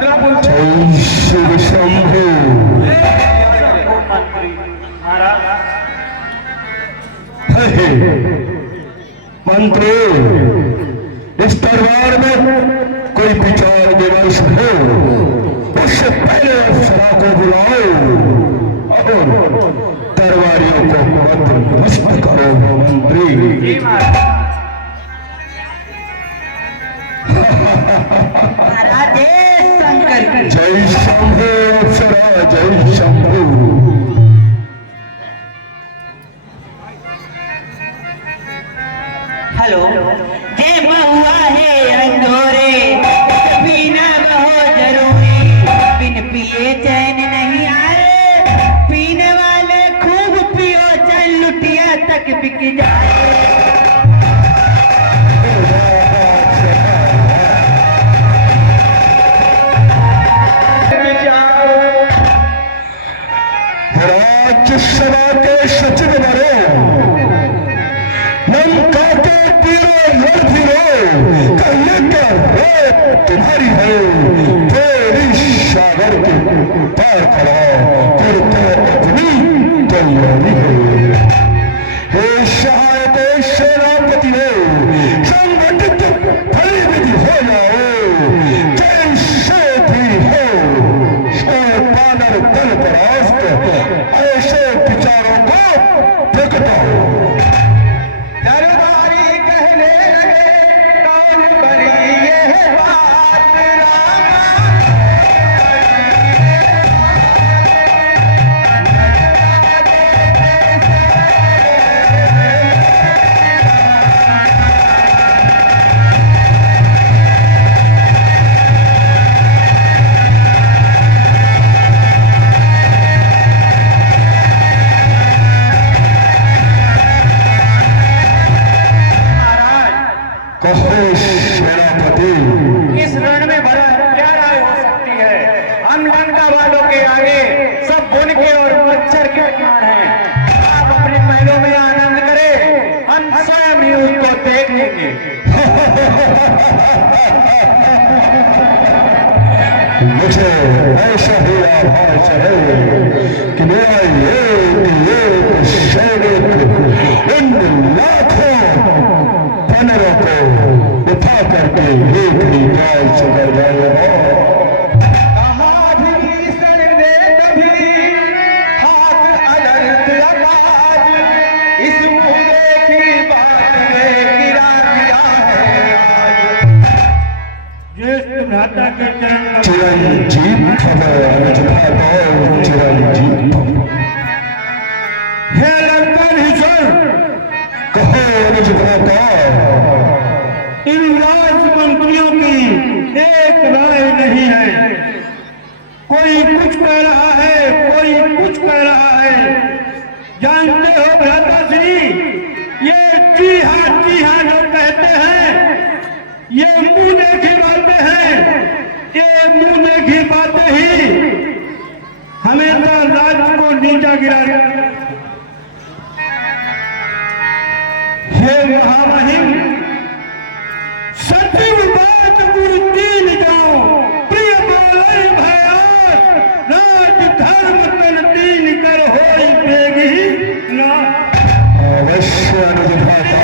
जय शिव शंभू। मंत्री, इस दरबार में कोई विचार विमर्श हो उससे पहले अप्सरा को बुलाओ और दरबारियों को मत करो। मंत्री जय शंभू अप्सरा, जय शंभू। हेलो, जय हुआ है अंधोरे पीना बहुत जरूरी, बिन पिए चैन नहीं आए, पीने वाले खूब पियो चल लुटिया तक बिक जाए। राज्यसभा के सचिव बनो, लंका के तीरों लड़ फिरो, तुम्हारी है तेरी सागर के पार कराओ, करते अपनी तैयारी है। हे सहायक सेनापति हो, संगठित भली विधि हो जाओ, जैसे भी हो पानर दल परास्त, ऐसे विचारों को प्रकटाओ। दरबारी कहने लगे कौन बड़ी ये बात इस रण में बड़ा क्या राय हो सकती है? हम लंका वालों के आगे सब बुन के और मच्छर के कार हैं। आप अपने महलों में आनंद करें, हम स्वयं ही उसको देखेंगे। मुझे ऐसा ही आभास है कि मेरा एक सैनिक इन लाखों वानरों को उठा करके एक ही गाय से कर जाएगा। कहा विभीषण ने कभी हाथ अनंत आकाश, इस मुद्दे की बात में गिरा दिया है आज। ज्येष्ठ भ्राता के चरण चिरंजीव चिरंजीव हे लंकाधीश्वर, कहो अनुज भ्राता, इन राजमंत्रियों की एक राय नहीं है। कोई कुछ कह रहा है, कोई कुछ कह रहा है। जानते हो भ्राता श्री, ये जी हाँ जो कहते हैं ये मुंह देखी बातें हैं। ये मुंह देखी बातें ही हमेशा राज्य को नीचा गिरा। हे महामहिम, सचिव बात गुरु दीन जाओ, प्रिय बोले भयास, राज धर्म तन दीन कर होई बेगी ना। अवश्य अनुज भ्राता,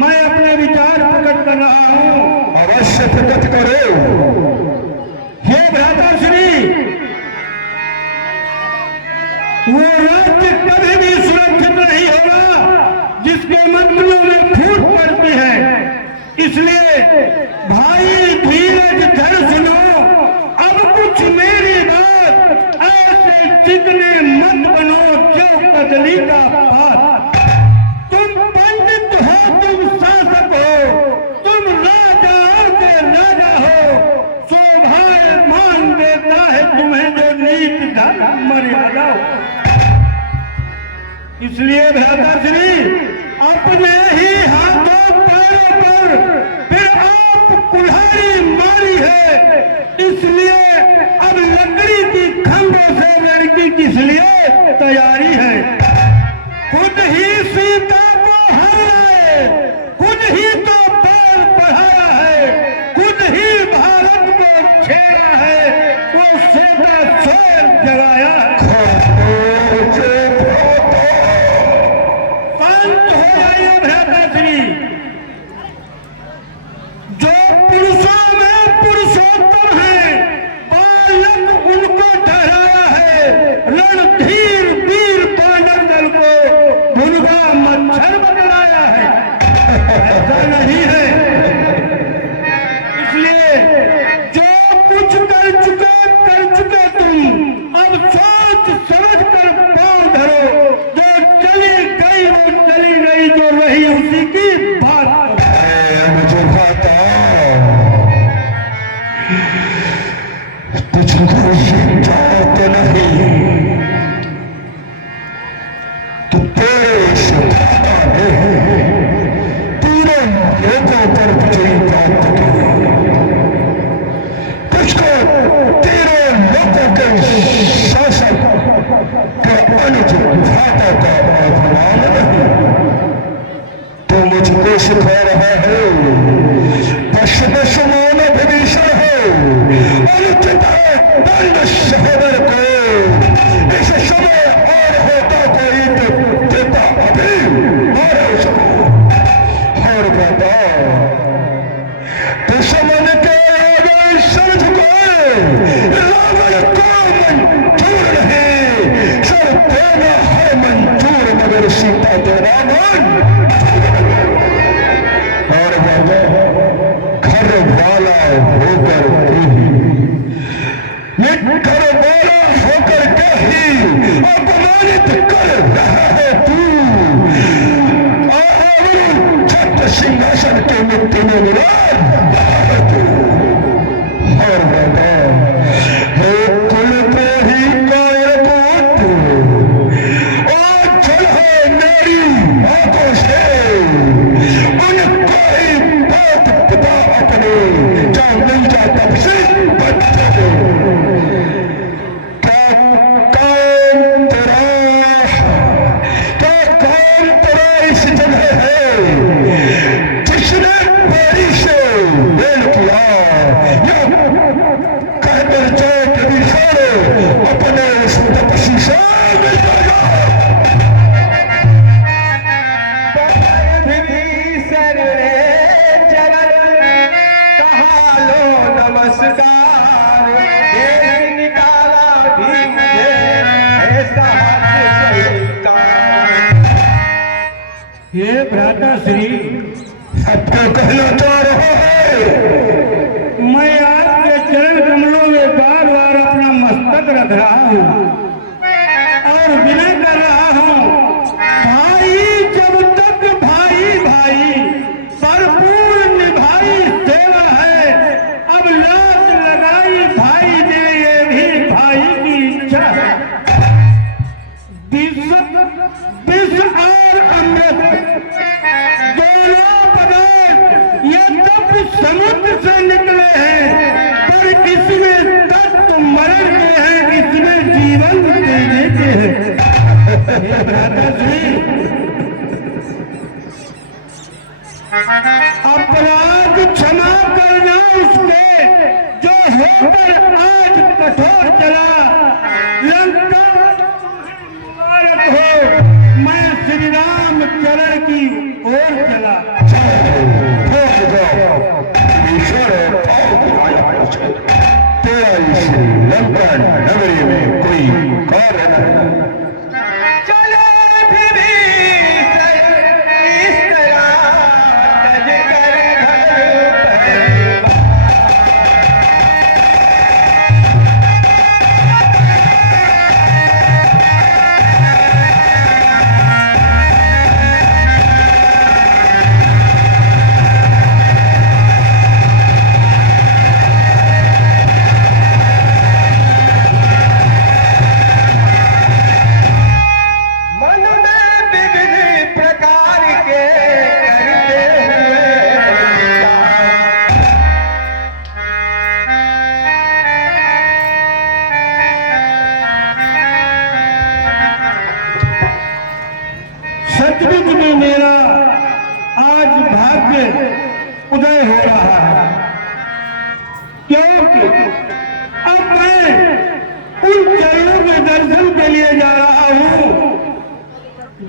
मैं अपने विचार प्रकट कर रहा हूँ। अवश्य प्रकट करो। हे भ्राता श्री, वो राज्य कभी भी सुरक्षित नहीं होगा जिसके मंत्रियों में फूट पड़ती है। इसलिए भाई धीरज धर सुनो, अब कुछ मेरी बात, ऐसे चिकने मत बनो जो कदली का पात। तुम पंडित हो, तुम शासक हो, तुम राजाओं के राजा हो, शोभायमान देता है तुम्हें जो नीति धर्म मर्यादा हो। इसलिए भ्राता श्री, अपने ही हाथों पैरों पर फिर आप कुल्हाड़ी मारी है। इसलिए अब लकड़ी की खंभों से लड़की किस लिए तैयारी है। खुद ही सीता को हराए, खुद ही तो पैर बढ़ाया है, खुद ही भारत को तुझको ये बात नहीं कि तेरे सदा ने तीनों लोगों पर विजयी प्राप्त की। तुझको तीनों लोगों के शासन के अनुजातों का अपमान नहीं। तू मुझको सिखा रहा है पश्चिम समान विभीषण हो अनुचित दंड सहवर को इस समय और होता कोई तो देता अभी मारे उसको। और बता दुश्मन के आगे सर झुकाए रावण को मंजूर नहीं। सर देना है मंजूर मगर सीता तेरा मन। और घर वाला होकर घर वाला होकर के ही अपमानित कर रहा है तू। छत्र सिंहासन के मुक्ति में विराज तू। और बता कुल को ही कायर कूट और चल है मेरी आंखों से उनको ही बात पिता अपने जहाँ मिल जाता से बच्चे इस जगह है जिसने बड़ी से मेल किया या कहकर जाए कभी छोड़े अपने उस तपस्वी से मिल जाएगा। नमस्कार निकाला भी मुझे ऐसा ये भ्राता श्री सबको कहना चाह रहा है मैं आपके चरण कमलों में बार बार अपना मस्तक रख रहा हूँ और विनय कर रहा हूँ भाई जब तक भाई भाई भरपूर निभाई सेवा है। अब लात लगाई भाई दे ये भी भाई की इच्छा है। विष और अमृत दोनों पदार्थ ये तब समुद्र से निकले हैं पर इसमें तत्व मरण के हैं, इसमें जीवन देने के हैं। अपराध क्षमा करना उसके जो होकर आज कठोर चला। लंका मुबारक हो मैं श्री राम चरण की ओर चला। तेरा इस लंका नगरी में कोई कार्य नहीं। सचमुच में मेरा आज भाग्य उदय हो रहा है क्योंकि अब मैं उन चरणों के दर्शन के लिए जा रहा हूँ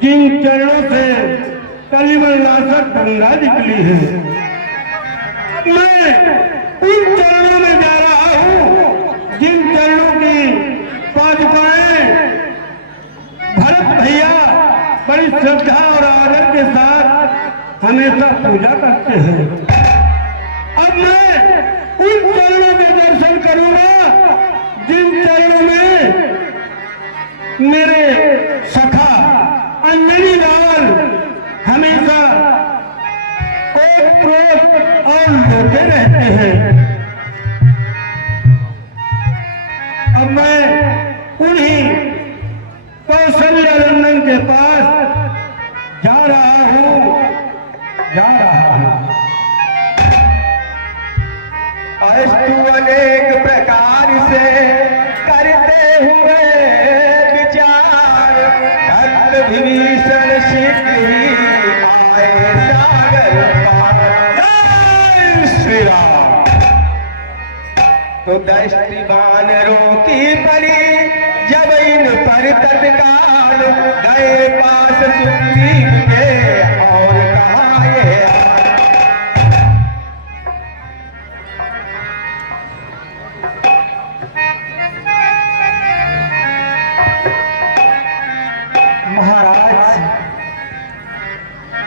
जिन चरणों से कलिमल नाशक गंगा निकली है। अब मैं उन चरणों में जा रहा हूँ जिन चरणों की पादुकाएं भरत भैया बड़ी श्रद्धा और आदर के साथ हमेशा पूजा करते हैं। अब मैं उन चरणों के दर्शन करूंगा जिन चरणों में मेरे सखा अंजनी लाल हमेशा ओत प्रोत और लोटे रहते हैं। अब मैं उन्हीं कौशल्य नंदन के पास जा रहा हूँ। अस्तु अनेक प्रकार से करते हुए विचार, भक्त विभीषण शीघ्र ही आए सागर पार। जय श्री राम। तो दृष्टि वानरों की पड़ी जब इन पर तत्काल, गए पास सुग्रीव के और कहा ये महाराज,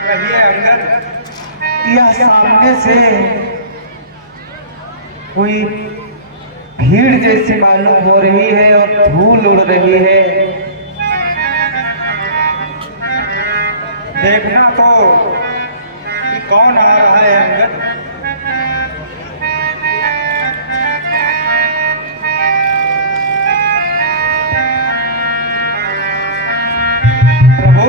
कहिए अंगद। यह सामने से कोई भीड़ जैसी मालूम हो रही है और धूल उड़ रही है। देखना तो कि कौन आ रहा है अंगद। प्रभु,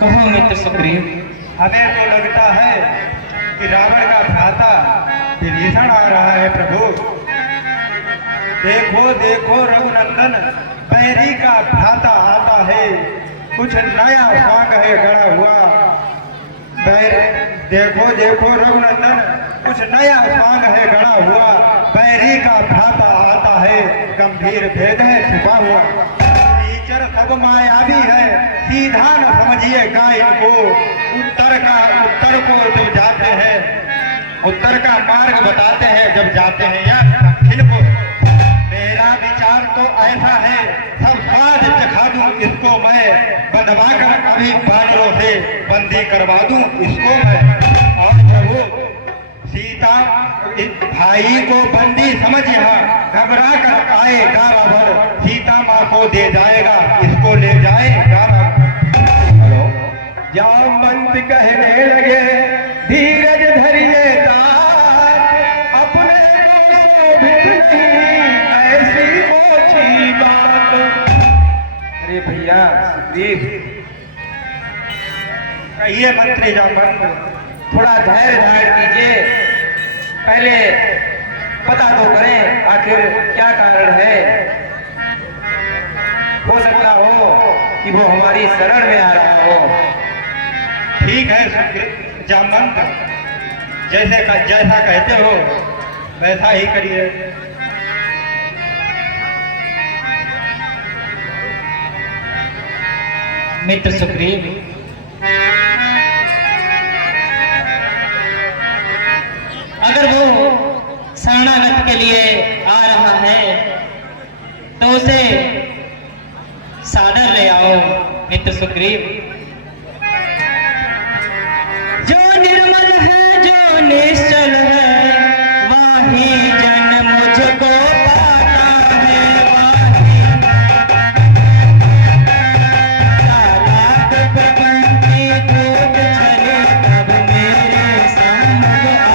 कहो मित्र सुग्रीव। हमें तो लगता है कि रावण का भ्राता विभीषण आ रहा है। प्रभु देखो देखो रघुनंदन, बैरी का भ्राता आता है, कुछ नया स्वांग है गड़ा हुआ। देखो देखो रघुनंदन, कुछ नया स्वांग है गड़ा हुआ। बैरी का भ्राता आता है, गंभीर भेद है छुपा हुआ। टीचर सब मायावी है, सीधा न समझिएगा इनको। उत्तर को जब जाते हैं, उत्तर का मार्ग बताते हैं जब जाते हैं या दक्षिण को। मेरा विचार तो ऐसा है, सब स्वाद चखा दूं इसको मैं, बंधवा कर अभी बानरों से बंदी करवा दूं इसको मैं। और प्रभु सीता इस भाई को बंदी समझ यहाँ घबरा कर आएगा रावण, सीता माँ को दे जाएगा, इसको ले जाएगा रावण। जामवंत कहने लगे धीरज धरिए तात, अपने को शोभित नहीं ऐसी ओछी बात। अरे भैया सुग्रीव, कहिए मंत्री जामवंत। थोड़ा धैर्य धारण कीजिए, पहले पता तो करें आखिर क्या कारण है। हो सकता हो कि वो हमारी शरण में आ रहा हो। ठीक है जामवंत, जैसा कहते हो वैसा ही करिए। मित्र सुग्रीव, अगर वो शरणागत के लिए आ रहा है तो उसे सादर ले आओ। मित्र सुग्रीव, जो निर्मल है जो निश्चल है, वही जन मुझको पाता है। लाख प्रपंच की धूप चले तब मेरे संग आया।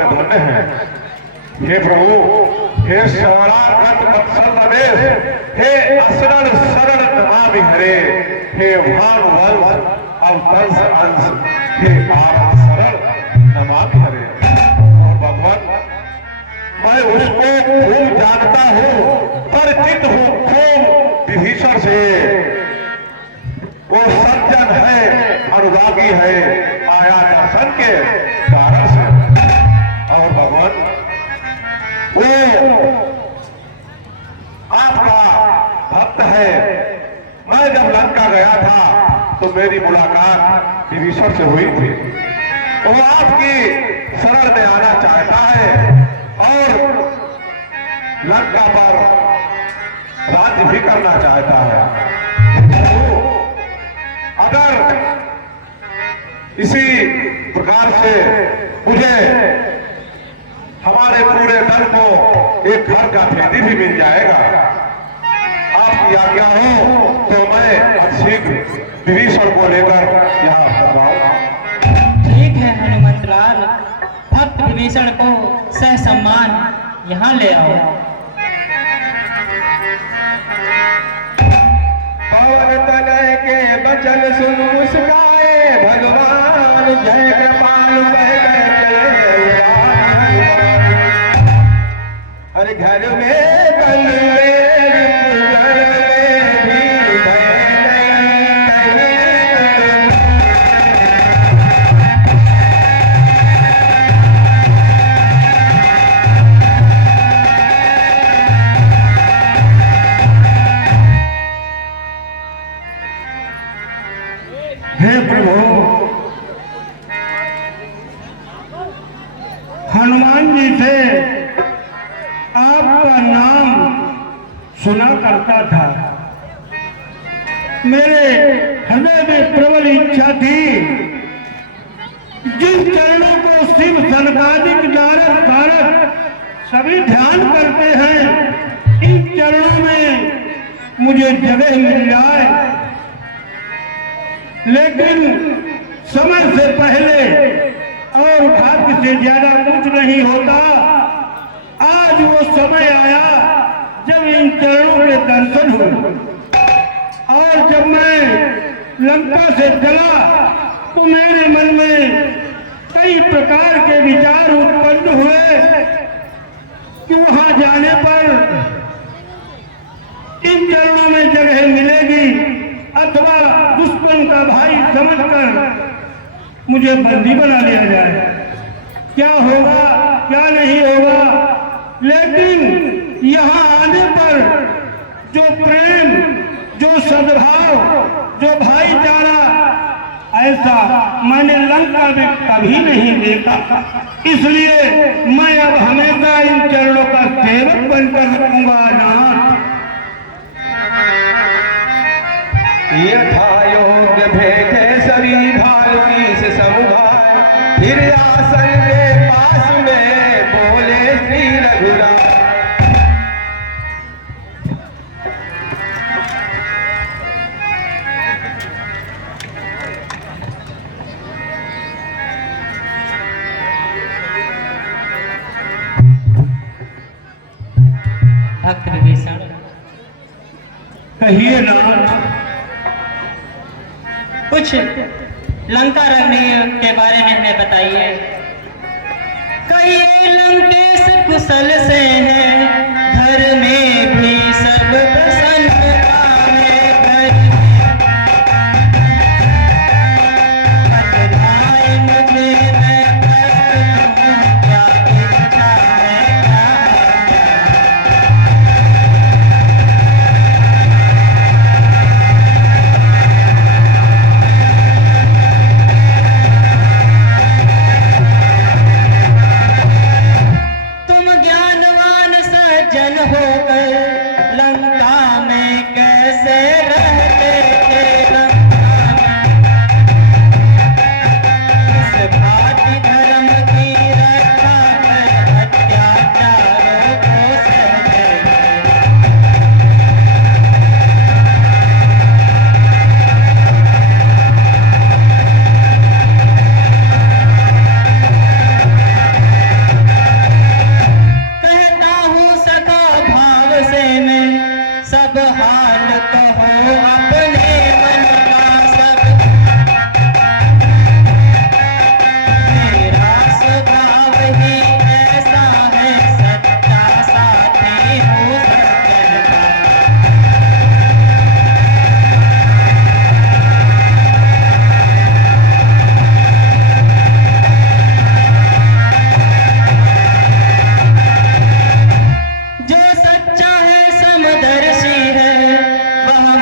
में धन्य है। हे प्रभु, हे शरणागत वत्सल नरेश, हे असरण शरण नमामि हरे, हे भानुवंश अवतंस अंश, हे आरत शरण नमामि हरे। और भगवान, मैं उसको खूब जानता हूँ, परिचित हूँ खूब विभीषण से। वो सज्जन है, अनुरागी है, आया दर्शन के कारण से। और भगवान, वो आपका भक्त है। मैं जब लंका गया था तो मेरी मुलाकात विभीषण से हुई थी। वो आपकी शरण में आना चाहता है और लंका पर राज्य भी करना चाहता है। तो अगर इसी प्रकार से मुझे हमारे पूरे दल को एक घर का भेदी भी मिल जाएगा, आपकी आज्ञा हो तो मैं शीघ्र विभीषण को लेकर यहाँ करवाऊंगा। ठीक है हनुमंत लाल, भक्त विभीषण को सह सम्मान यहाँ ले आओ। पवन तनय के बचन सुन मुस्काए, भगवान जय कृपाल कह चले। अरे घर में बन मेरी घर में भी भय नहीं कहीं। हे प्रभु, हनुमान जी से आपका नाम सुना करता था। मेरे हृदय में प्रबल इच्छा थी, जिन चरणों को शिव सनकादिक नारद कारक सभी ध्यान करते हैं, इन चरणों में मुझे जगह मिल जाए। लेकिन समय से पहले और भाग्य से ज्यादा कुछ नहीं होता। आज वो समय आया जब इन चरणों के दर्शन हुए, और जब मैं लंका से चला तो मेरे मन में कई प्रकार के विचार उत्पन्न हुए कि वहां जाने पर इन चरणों में जगह मिलेगी अथवा दुश्मन का भाई समझकर मुझे बंदी बना लिया जाए। क्या होगा क्या नहीं होगा, लेकिन यहाँ आने पर जो प्रेम, जो सद्भाव, जो भाईचारा, ऐसा मैंने लंका में कभी नहीं देखा। इसलिए मैं अब हमेशा इन चरणों का सेवक बनकर रहूंगा। नाथ, यथा योग्य भेजे सभी भालकी से समुदाय, फिर आसन के पास में बोले श्री रघुराय। भक्त विभीषण, कहिए नाथ। कुछ लंका रमणीय के बारे में हमें बताइए। कई लंकेश कुशल से हैं, घर में भी सब प्रसन्नता है। घर भाई मुझे मैं कष्ट दूं, क्या इच्छा है क्या। तुम ज्ञानवान सह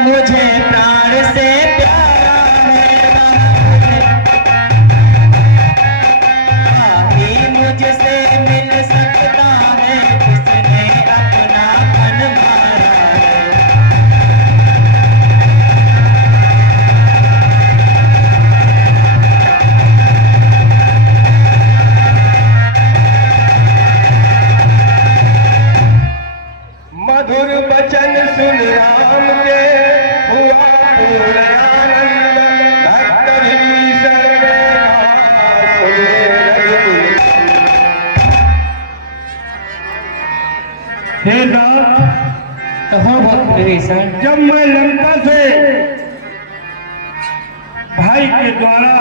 मुझे प्राण से प्यारा है, ही मुझसे मिल सकता है जिसने अपनापन मारा है। मधुर बचन सुन राम के हुआ पूर्ण आनंद, भक्त विभीषण ने कहा सुने रघुकुल। हे नाथ, कहो भक्त विभीषण, जब मैं लंका से भाई के द्वारा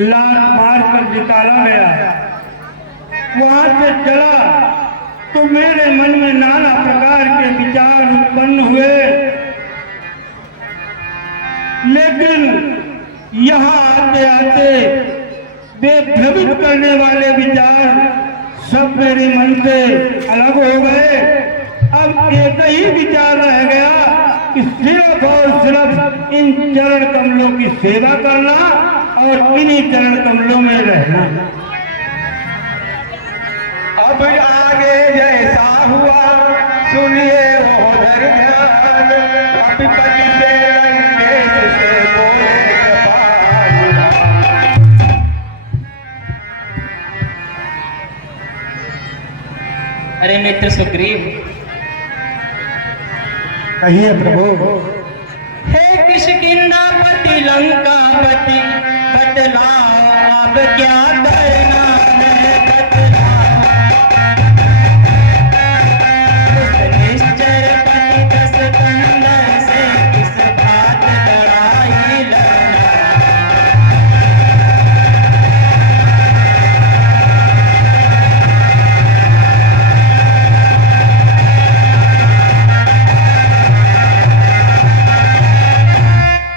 लात मार कर निकाला गया, वहां से चला तो मेरे मन में नाना प्रकार के विचार उत्पन्न हुए, लेकिन यहाँ आते आते वे भ्रमित करने वाले विचार सब मेरे मन से अलग हो गए। अब एक ही विचार रह गया कि सिर्फ और सिर्फ इन चरण कमलों की सेवा करना और इन्हीं चरण कमलों में रहना। अब आगे जैसा हुआ सुनिए वो धर ध्यान, कपिपति से लंकेश से बोले कृपाल। अरे मित्र सुग्रीव, कहिए प्रभु। हे किष्किंधापति लंकापति, बतलाओ अब क्या करना है, बतलाओ। उस निश्चर पति दस कंदर से किस बात लड़ाई लड़ना।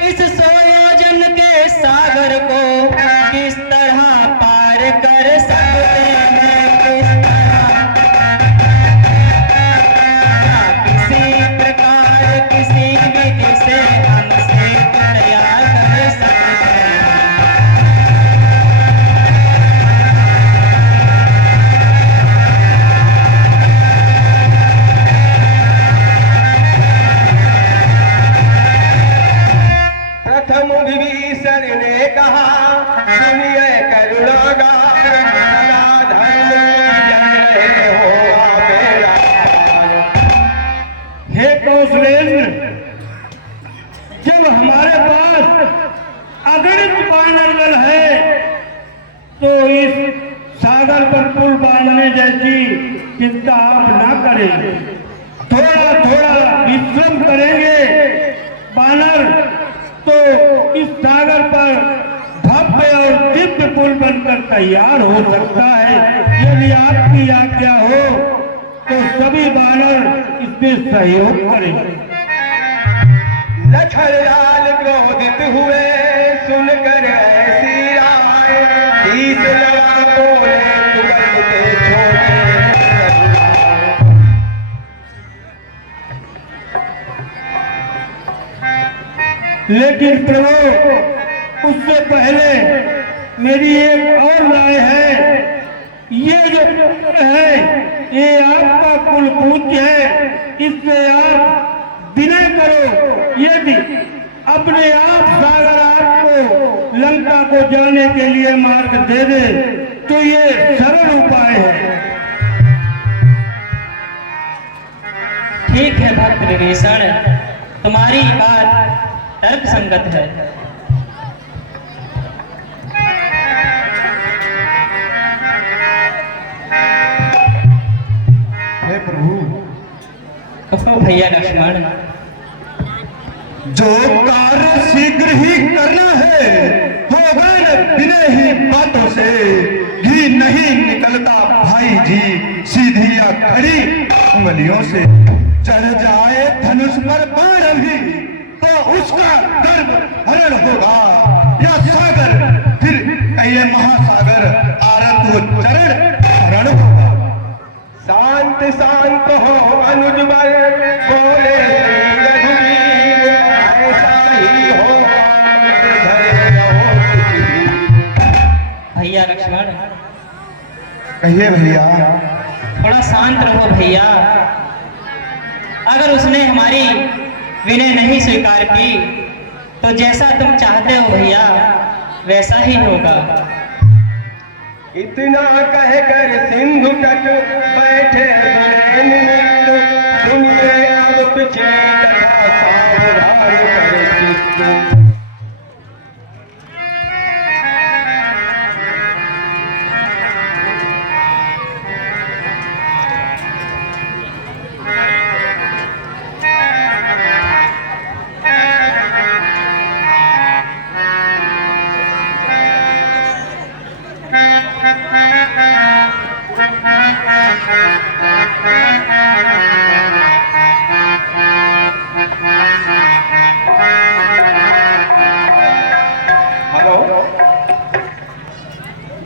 इस 100 योजन के सागर को किस तरह पार कर सकते हैं, किस तरह किसी प्रकार किसी विधि से हम सेतु तैयार कर सकते हैं। प्रथम विभीषण ने कहा सुनिए करुणा गान, सदा धर्म जन रहे हो मेरा। हे कौशलेंद्र, जब हमारे पास अगणित वानर दल है तो इस सागर पर पुल बांधने जैसी चिंता आप ना करें। थोड़ा थोड़ा विश्राम करेंगे वानर तो इस सागर पर भव्य और दिव्य पुल बनकर तैयार हो सकता है। यदि आपकी आज्ञा हो तो सभी वानर इसमें सहयोग करें। लखन लाल क्रोधित हुए सुनकर ऐसी राय, 30 लड़ा बोले तुरंत ते छोड़े। लेकिन प्रभु, उससे पहले मेरी एक और राय है। ये जो पुत्र है ये आपका कुल पूज्य है, इससे आप विनय करो। यदि अपने आप सागर आपको लंका को जाने के लिए मार्ग दे दे तो ये सरल उपाय है। ठीक है भक्त विभीषण, तुम्हारी बात तर्क संगत है। हे प्रभु, कहो भैया लक्ष्मण, जो कार्य शीघ्र ही करना है होगा न बिना ही बातों से। घी नहीं निकलता भाई जी सीधी या खड़ी उंगलियों से। चढ़ जाए धनुष पर बाण भी तो उसका गर्व हरण होगा। या सागर फिर कहिए महासागर आरत वो चरण हरण होगा। शांत शांत हो अनुज बर बोले कहिए भैया। थोड़ा शांत रहो भैया। अगर उसने हमारी विनय नहीं स्वीकार की तो जैसा तुम चाहते हो भैया वैसा ही होगा। इतना कह कर सिंधु तट बैठे बड़े निमित्त, सुनिए अब पीछे कथा सावधान करे चित्त।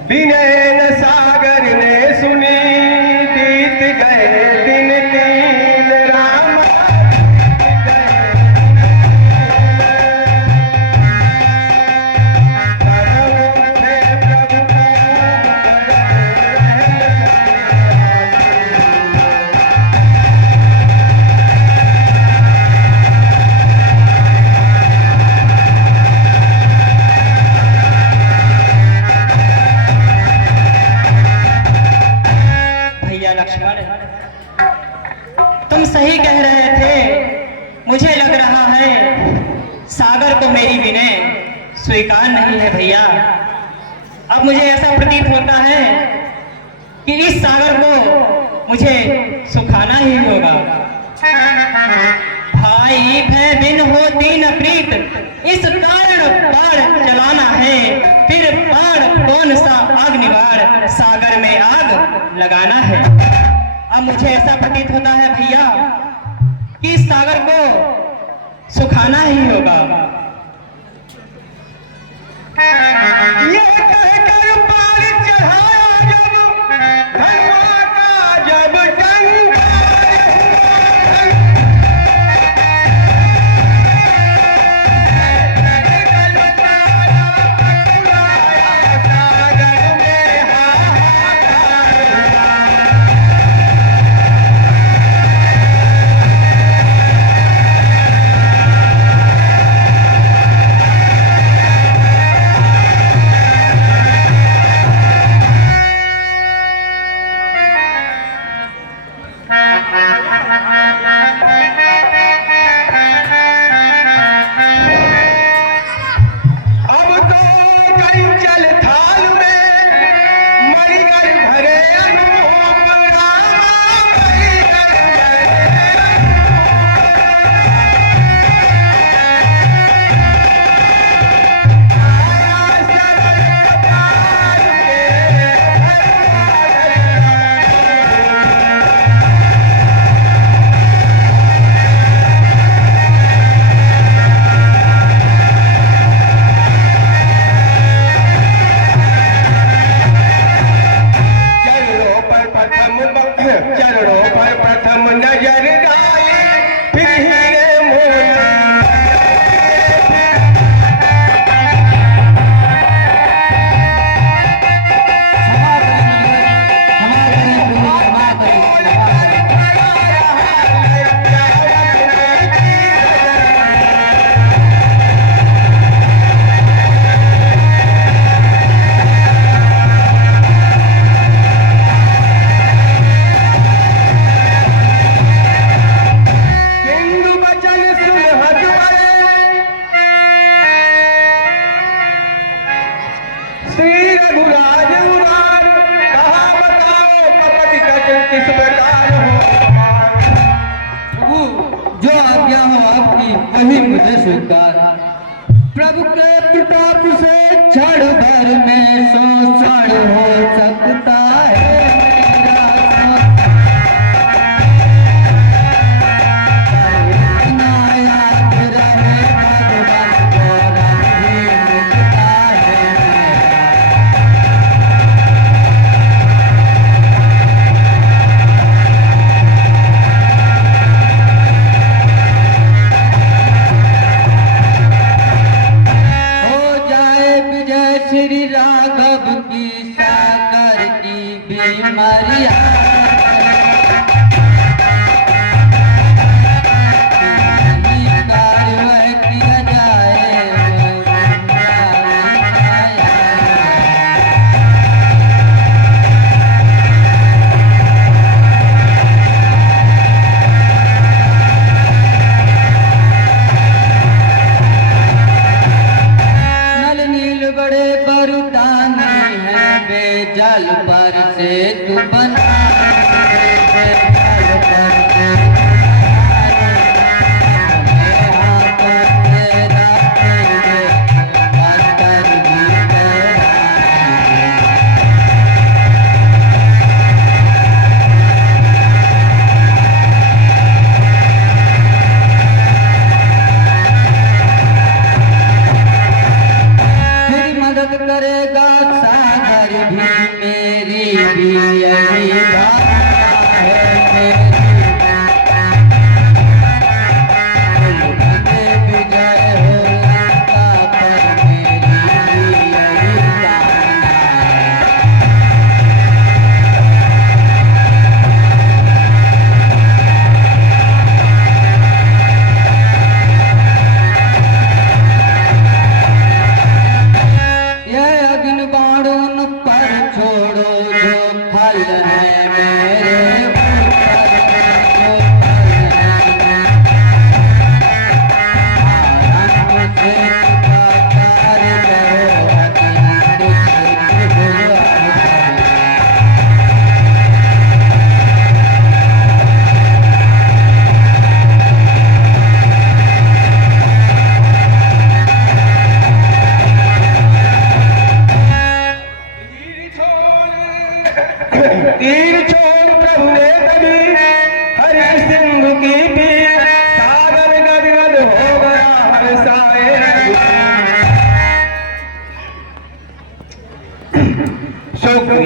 विनय सागर ने सुनी, बीत गए दिन तीन, राम लक्ष्मण, तुम सही कह रहे थे। मुझे लग रहा है सागर को मेरी विनय स्वीकार नहीं है भैया। अब मुझे ऐसा प्रतीत होता है कि इस सागर को मुझे सुखाना ही होगा। भाई भय बिन होती न प्रीत, इस कारण बाढ़ चलाना है। फिर बाढ़ कौन सा आग निवार, सागर में आग लगाना है। अब मुझे ऐसा प्रतीत होता है भैया कि इस सागर को सुखाना ही होगा। ये कहकर पार चढ़ाया जब धनवा का जब चरणों पर प्रथम नजर डाली, फिर हीरे मोती वही मुझे स्वीकार। प्रभु के प्रताप से क्षण भर में शोषण हो सकता है मेरा। याद रहे भगवान को रंगीन मिटता है श्री राघव की सागर की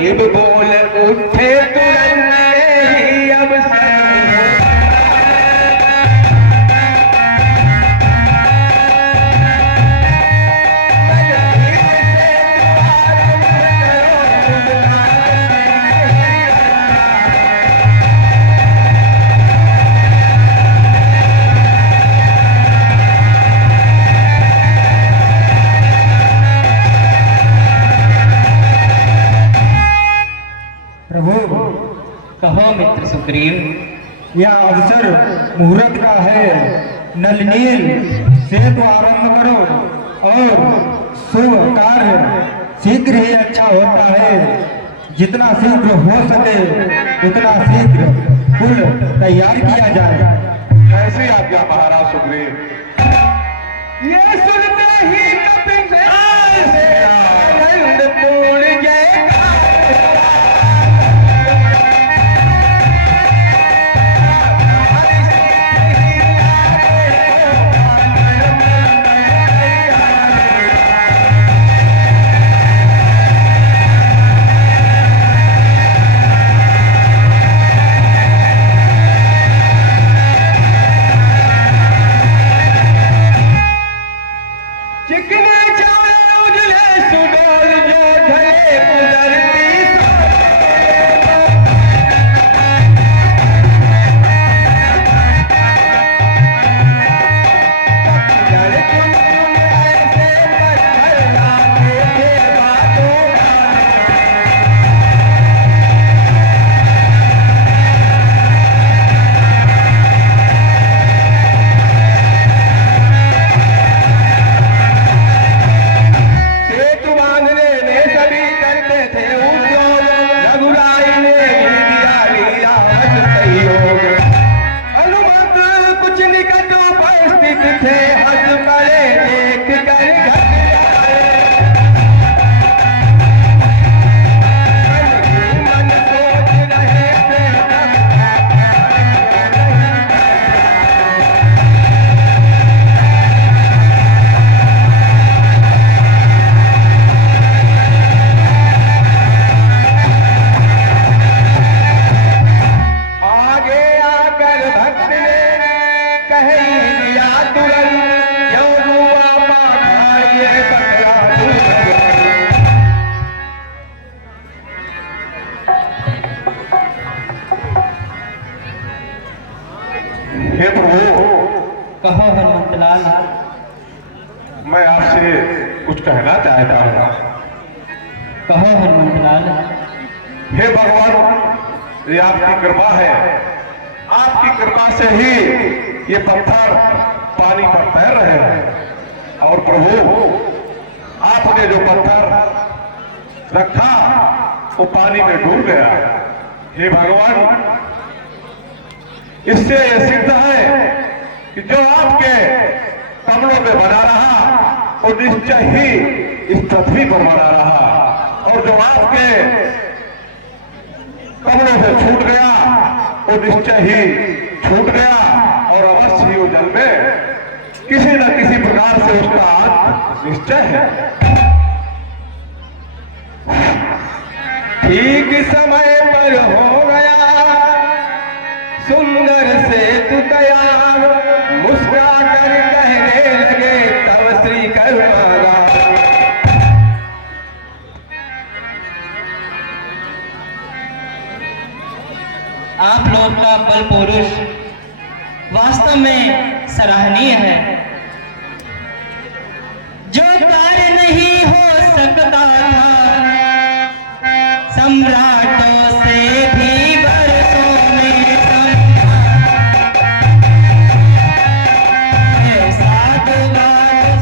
शिव बोल उठे तुरंत ही अवसर प्रभु कहो मित्र सुग्रीव। यह अवसर मुहूर्त का है, नल नील से तो आरंभ करो और शुभ कार्य शीघ्र ही अच्छा होता है। जितना शीघ्र हो सके उतना शीघ्र कुल तैयार किया जाए। ऐसी आज्ञा महाराज सुग्रीव। ये सुनते ही कपिल से आनंद पूर्ण जय हे प्रभु। कहो हनुमंतलाल। मैं आपसे कुछ कहना चाहता हूँ। कहो हनुमंतलाल। हे भगवान, ये आपकी कृपा है। आपकी कृपा से ही ये पत्थर पानी पर तैर रहे हैं। और प्रभु, आपने जो पत्थर रखा वो पानी में डूब गया। हे भगवान, इससे यह सिद्ध है कि जो आपके कमलों में बना रहा वो निश्चय ही इस पृथ्वी पर बना रहा, और जो आपके कमलों से छूट गया वो निश्चय ही छूट गया, और अवश्य ही वो जल में किसी न किसी प्रकार से उसका अंत निश्चय है। ठीक समय पर हो गया सुंदर से तू तैयार, मुस्कुरा कर कहने लगे तब श्री करुणागा। आप लोग का बल पुरुष वास्तव में सराहनीय है। जो कार्य नहीं हो सकता सम्राटों से भी बरसों में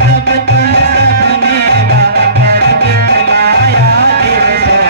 सब तुम सबने बाहर दिखलाया दिवसों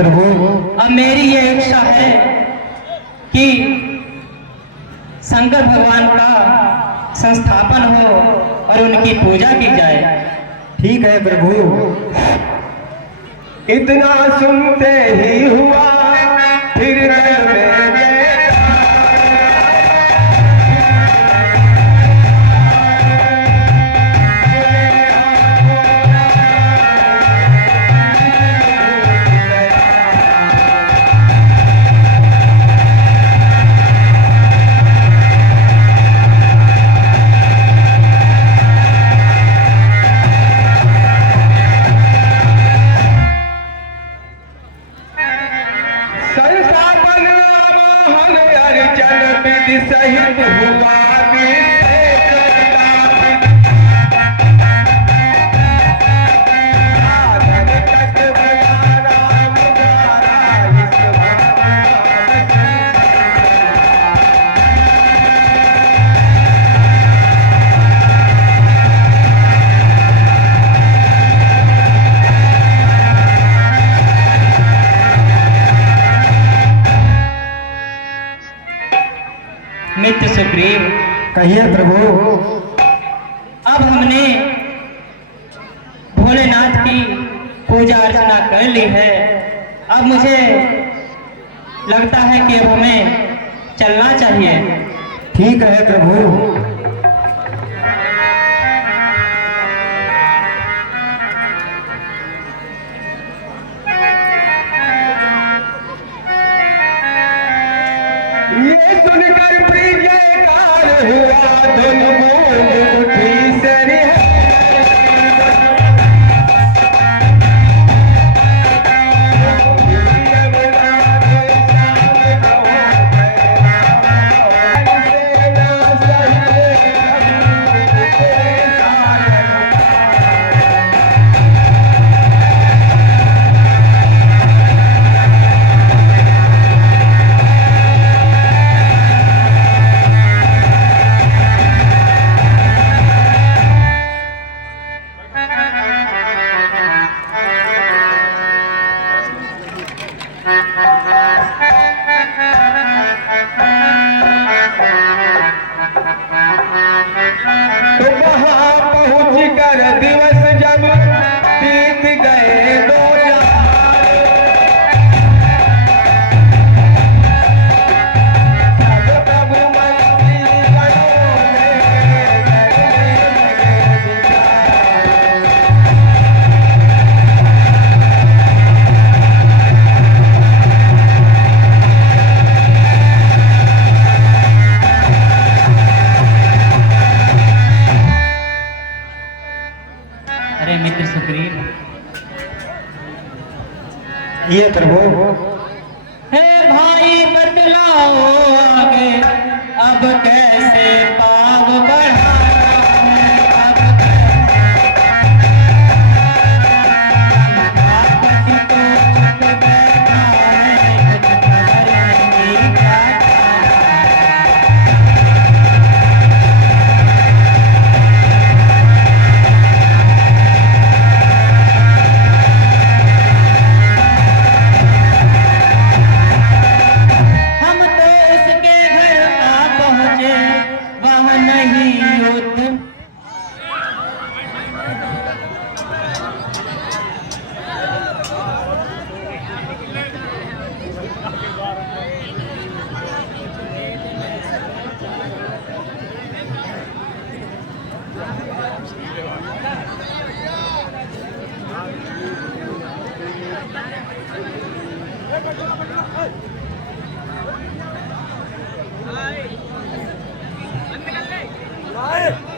प्रभु। अब मेरी ये इच्छा है कि शंकर भगवान का संस्थापन हो और उनकी पूजा की जाए। ठीक है प्रभु। इतना सुनते ही हुआ फिर दिल में ये संस्थापन मोहन अर्चन विधि सहित हुआ मित्र सुग्रीव, कहिए प्रभु। अब हमने भोलेनाथ की पूजा अर्चना कर ली है। अब मुझे लगता है कि अब हमें चलना चाहिए। ठीक है प्रभु। ये सुनकर प्रिय जयकार हुआ धुन मूंग उठी सरी तो वहां पहुंच कर दिवस जब बीत गए दो प्रभु मंत्री गणों में अरे मित्र सुग्रीव, ये प्रभु। हे भाई बतलाओ आगे अब कैसे पाव बढ़ाना है। अब आपत्ति तो चुप बैठा है, कुछ खबर नहीं क्या खाना है। हम तो इसके घर आ पहुंचे, वह नहीं युद्ध। Hey!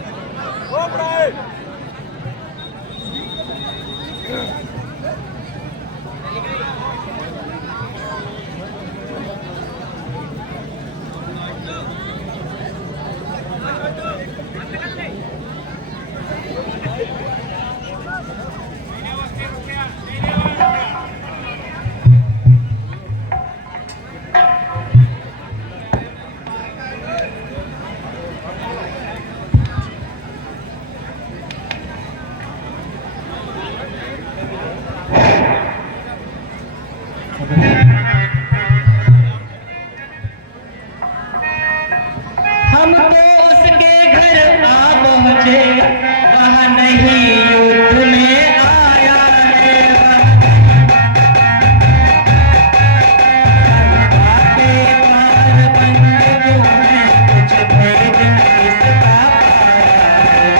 हम तो उसके घर आ पहुँचे, वह नहीं युद्ध में आया है। बातें बार बंद में कुछ भेद इसका पाया है।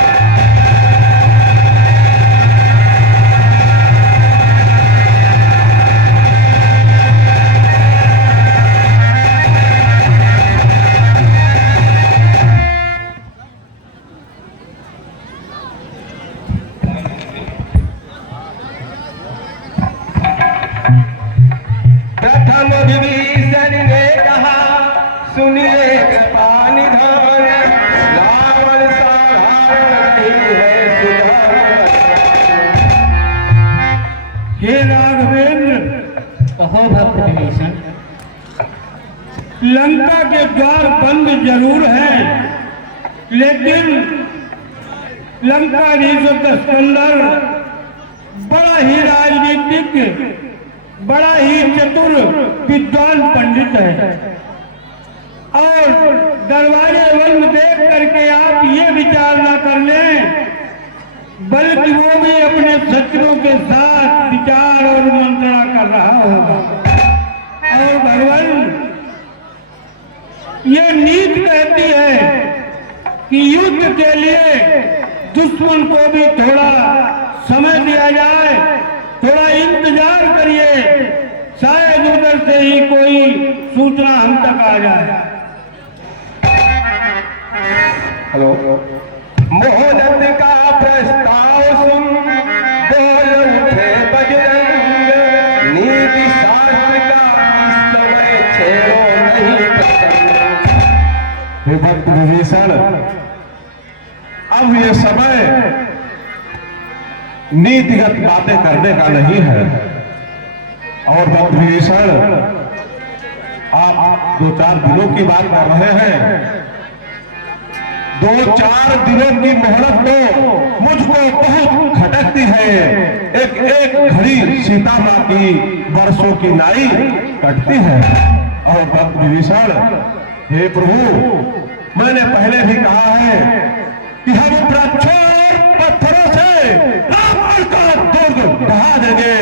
प्रथम विभीषण ने कहा, सुनिए कृपानिधान, रावण साधारण नहीं है सुजान। हे राघवेंद्र, कहो भक्त विभीषण। लंका के द्वार बंद जरूर हैं, लेकिन लंकाधीश स्कंदर बड़ा ही राजनीतिक, बड़ा ही चतुर विद्वान पंडित है, और दरवाजे बंद देख करके आप ये विचार ना कर लें, बल्कि वो भी अपने शत्रुओं के साथ विचार और मंत्रणा कर रहा होगा। और भगवान, ये नीति कहती है कि युद्ध के लिए दुश्मन को भी थोड़ा समय दिया जाए, थोड़ा इंतजार करिए, शायद उधर से ही कोई सूचना हम तक आ जाए। हेलो, मोहनद का प्रस्ताव सुन बोल उठे बजरंग, नीति शास्त्र का इस समय छेड़ो नहीं पसंद। हे भक्त विभीषण, अब ये समय नीतिगत बातें करने का नहीं है। और भक्त विभीषण, आप 2-4 दिनों की बात कर रहे हैं। 2-4 दिनों की मोहलत तो मुझको बहुत खटकती है। एक घड़ी सीता माँ की वर्षों की नाई कटती है। और भक्त विभीषण, हे प्रभु, मैंने पहले भी कहा है कि हम वृक्षों और पत्थरों से रावण का दुर्ग ढहा देंगे।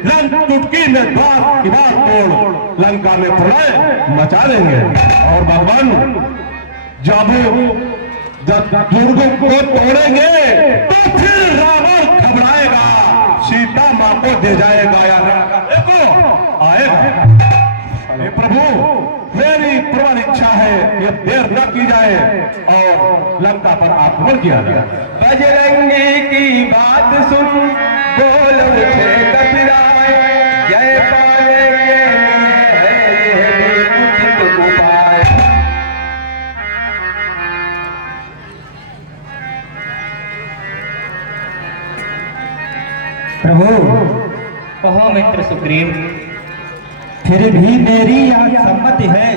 लंका चुटकी में द्वार की बात तोड़ लंका में प्रलय मचा देंगे। और भगवान, जब दुर्ग को तोड़ेंगे तो फिर रावण घबराएगा, सीता माँ को दे जाएगा या देखो आएगा। हे प्रभु, मेरी प्रबल इच्छा है कि देर न की जाए और लंका पर आक्रमण किया जाए। बजरंगी की बात सुन बोल उठे कपिराय, जय पाने के लिए है यह भी उचित उपाय। प्रभु, कहो मित्र सुग्रीव। फिर भी मेरी यह सम्मति है,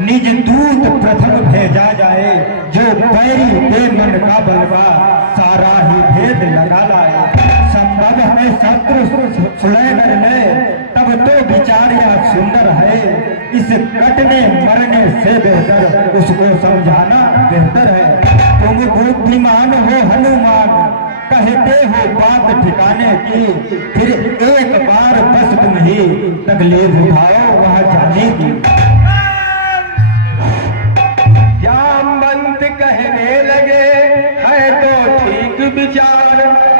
निज दूत प्रथम भेजा जाए, जो बैरी के मन का बलवा सारा ही भेद लगा लाए। संभव है शत्रु सुलह कर ले, तब तो विचार यह सुंदर है। इस कटने मरने से बेहतर उसको समझाना बेहतर है। तुम बुद्धिमान हो हनुमान, कहते हो बात ठिकाने की, फिर एक बार बस तुम ही तकलीफ उठाओ वह जाने की। जामवंत कहने लगे, है तो ठीक विचार,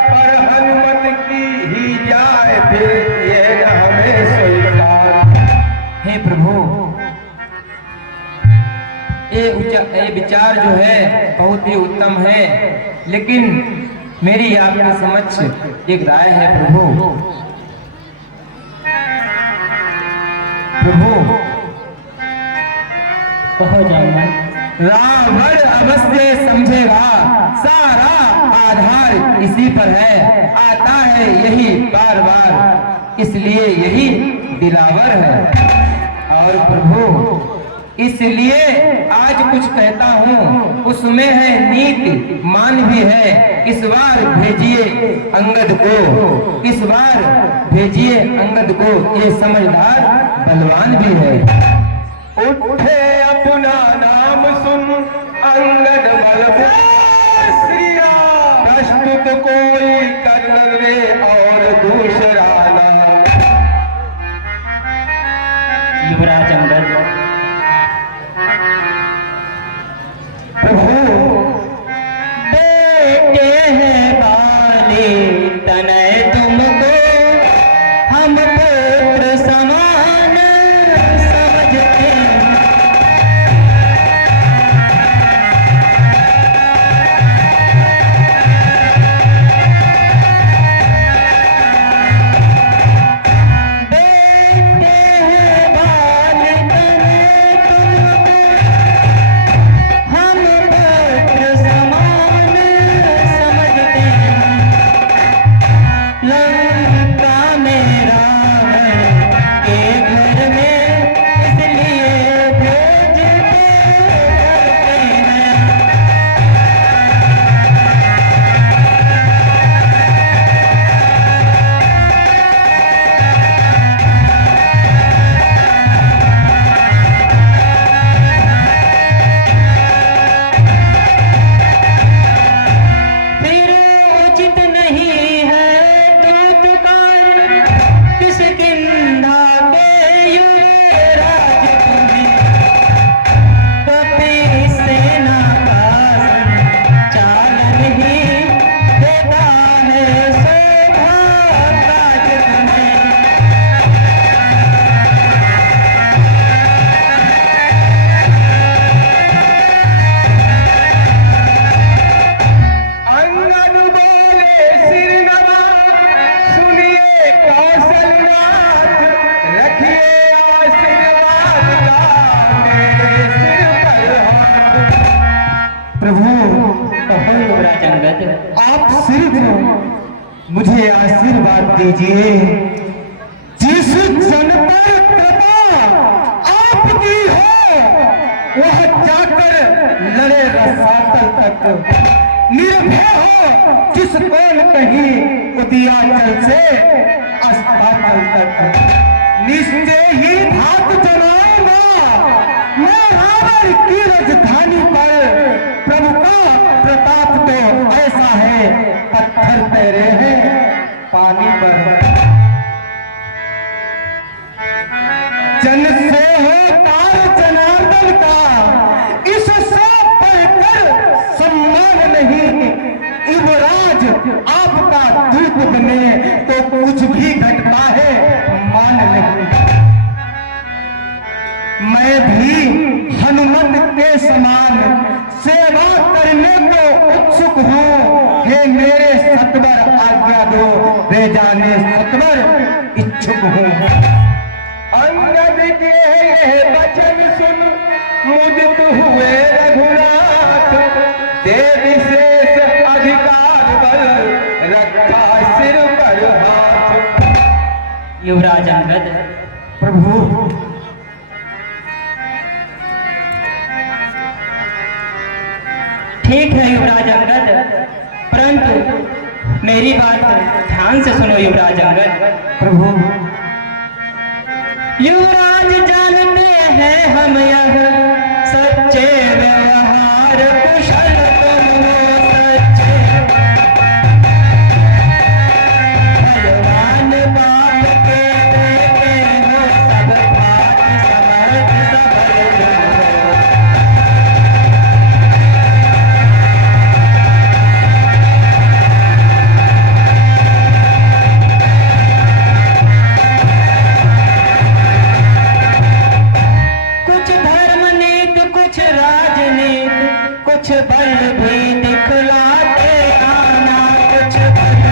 पर हनुमत की ही जाए फिर ये न हमें स्वीकार। हे प्रभु, ये विचार जो है बहुत ही उत्तम है, लेकिन मेरी आपके समक्ष एक राय है प्रभु। प्रभु, कहो जामवंत। रावण अवश्य समझेगा, सारा आधार इसी पर है, आता है यही बार बार, इसलिए यही दिलावर है। और प्रभु, इसलिए आज कुछ कहता हूँ, उसमें है नीति मान भी है। इस बार भेजिए अंगद को, इस बार भेजिए अंगद को, ये समझदार बलवान भी है। उठे अपना नाम सुन प्रभु बेटे हैं बाली तनय तुमको हम पुत्र समान समझते हैं। बेटे हैं बाली तनय तुमको हम पुत्र समान समझते हैं। लंका में रावण के घर में इसलिए भेजते करते हैं। फिर उचित नहीं है दूत का किस किंधा के युवराज तुम्हें कपि सेना का संचालन ही देता है शोभा ताज तुम्हें। अंगद बोले सिर नवा सुनिए कौशलनाथ रखिए आशीर्वाद का मेरे सिर पर हाथ। प्रभु कहो युवराज अंगद, आप सिर्फ मुझे आशीर्वाद दीजिए। जिस जन पर कृपा आपकी हो वह जाकर लड़े रसातल तक, निर्भय हो जिस कौन कहीं उदियाचल से अस्ताचल तक। निश्चय ही भाग जमाऊंगा मैं रावण की राजधानी पर। प्रभु का प्रताप तो ऐसा है पत्थर तैरे हैं पानी पर। जन से हो तार जनार्दन का इससे बढ़कर सम्मान नहीं। युवराज आपका दूत बने तो कुछ भी घटता है मान नहीं। मैं भी हनुमत के समान सेवा करने को उत्सुक हूँ। हे मेरे सत्वर आज्ञा दो, वे जाने सत्वर इच्छुक हूँ। अंगद के ये वचन सुन मुदित हुए रघुनाथ, दे विशेष अधिकार बल रखा सिर पर हाथ। युवराज अंगद, प्रभु ठीक है युवराज अंगद, परंतु मेरी बात ध्यान से सुनो युवराज अंगद। प्रभु युवराज जानते हैं हम यह सच्चे व्यवहार कुशल तुम हो सच्चे। बलवान बाप के बेटे हो सब भांति समर्थ सबल तुम हो। कुछ धर्म नीति कुछ राजनीति कुछ बल भी दिखलाते आना कुछ बल।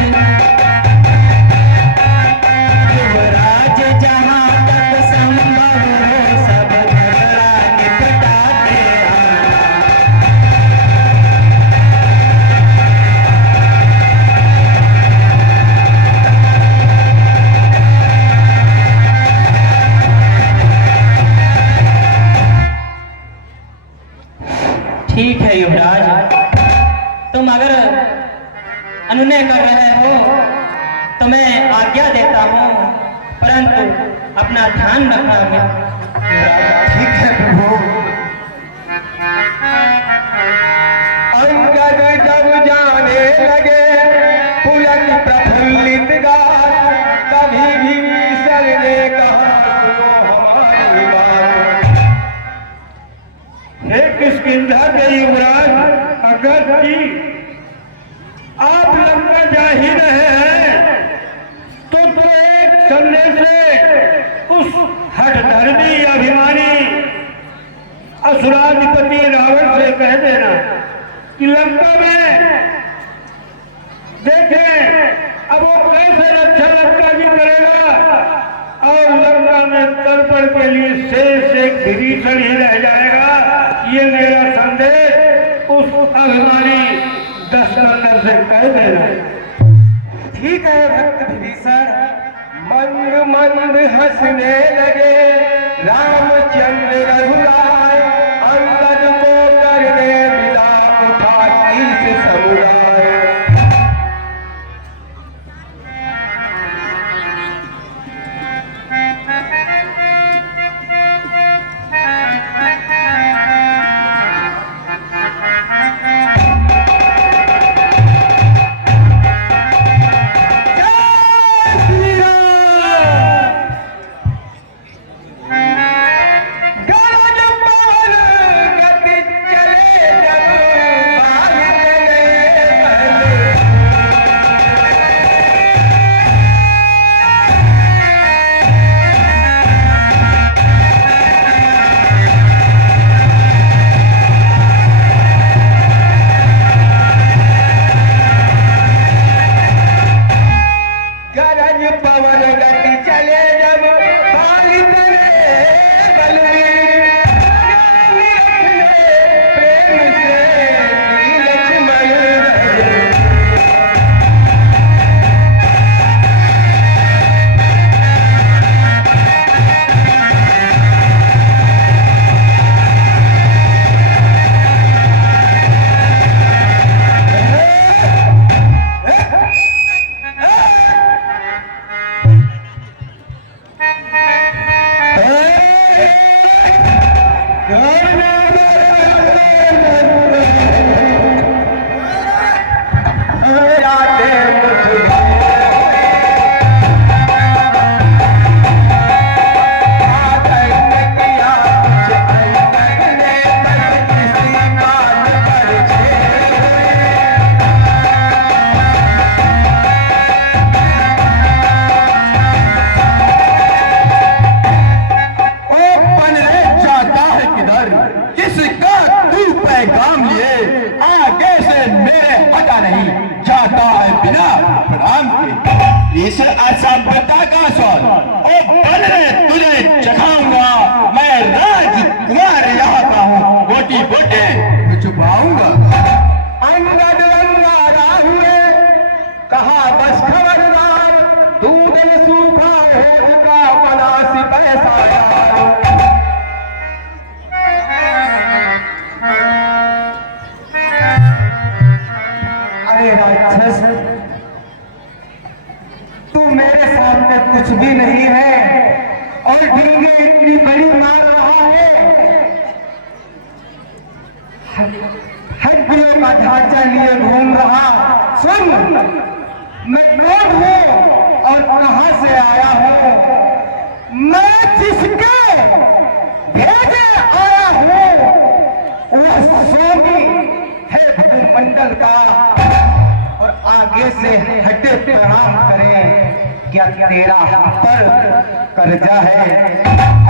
युवराज जहाँ तक संभव हो सब झगड़ा निपटाते आना। ठीक है युवराज, तुम अगर अनुनय कर रहे हो तो मैं आज्ञा देता हूँ, परंतु अपना ध्यान रखना युवराज। ठीक है प्रभु। अंगद जब जाने लगे पुलक प्रफुल्लित गात, कभी विभीषण ने कहा सुनो हमारी बात। हे किष्किंधा के युवराज, अगर कि आप लंका जा ही रहे हैं तो एक चलने से उस हठधर्मी अभिमानी असुराधिपति रावण से कह देना कि लंका में देखें अब वो कैसे रक्षा लंका की करेगा और लंका में तर्पण के लिए शेष एक विभीषण ही रह जाएगा। ये मेरा संदेश उस अभिमानी दशरथ से कह देना। ठीक है भक्त विभीषण। मंद मंद हंसने लगे रामचंद्र रघुराय, अंगद को करने मिला उठा तीस समुदाय। इस असभ्यता का स्वाद और बनने तुझे चखाऊंगा। मैं राजकुमार यहाँ का हूँ, बोटी बोटे छुपाऊंगा। अंगद रंगा हुए कहा बस खबरदार, दूध सूखा होगा पलासी पैसा। अरे राक्षस, तू मेरे सामने कुछ भी नहीं है और डींगे इतनी बड़ी मार रहा है। हड्डियों का ढांचा लिए घूम रहा। सुन, मैं कौन हूँ और कहां से आया हूँ। मैं जिसके भेजे आया हूँ वह स्वामी है भूमंडल का, और आगे से हटे प्रणाम करें, क्या तेरा हम पर कर्जा है।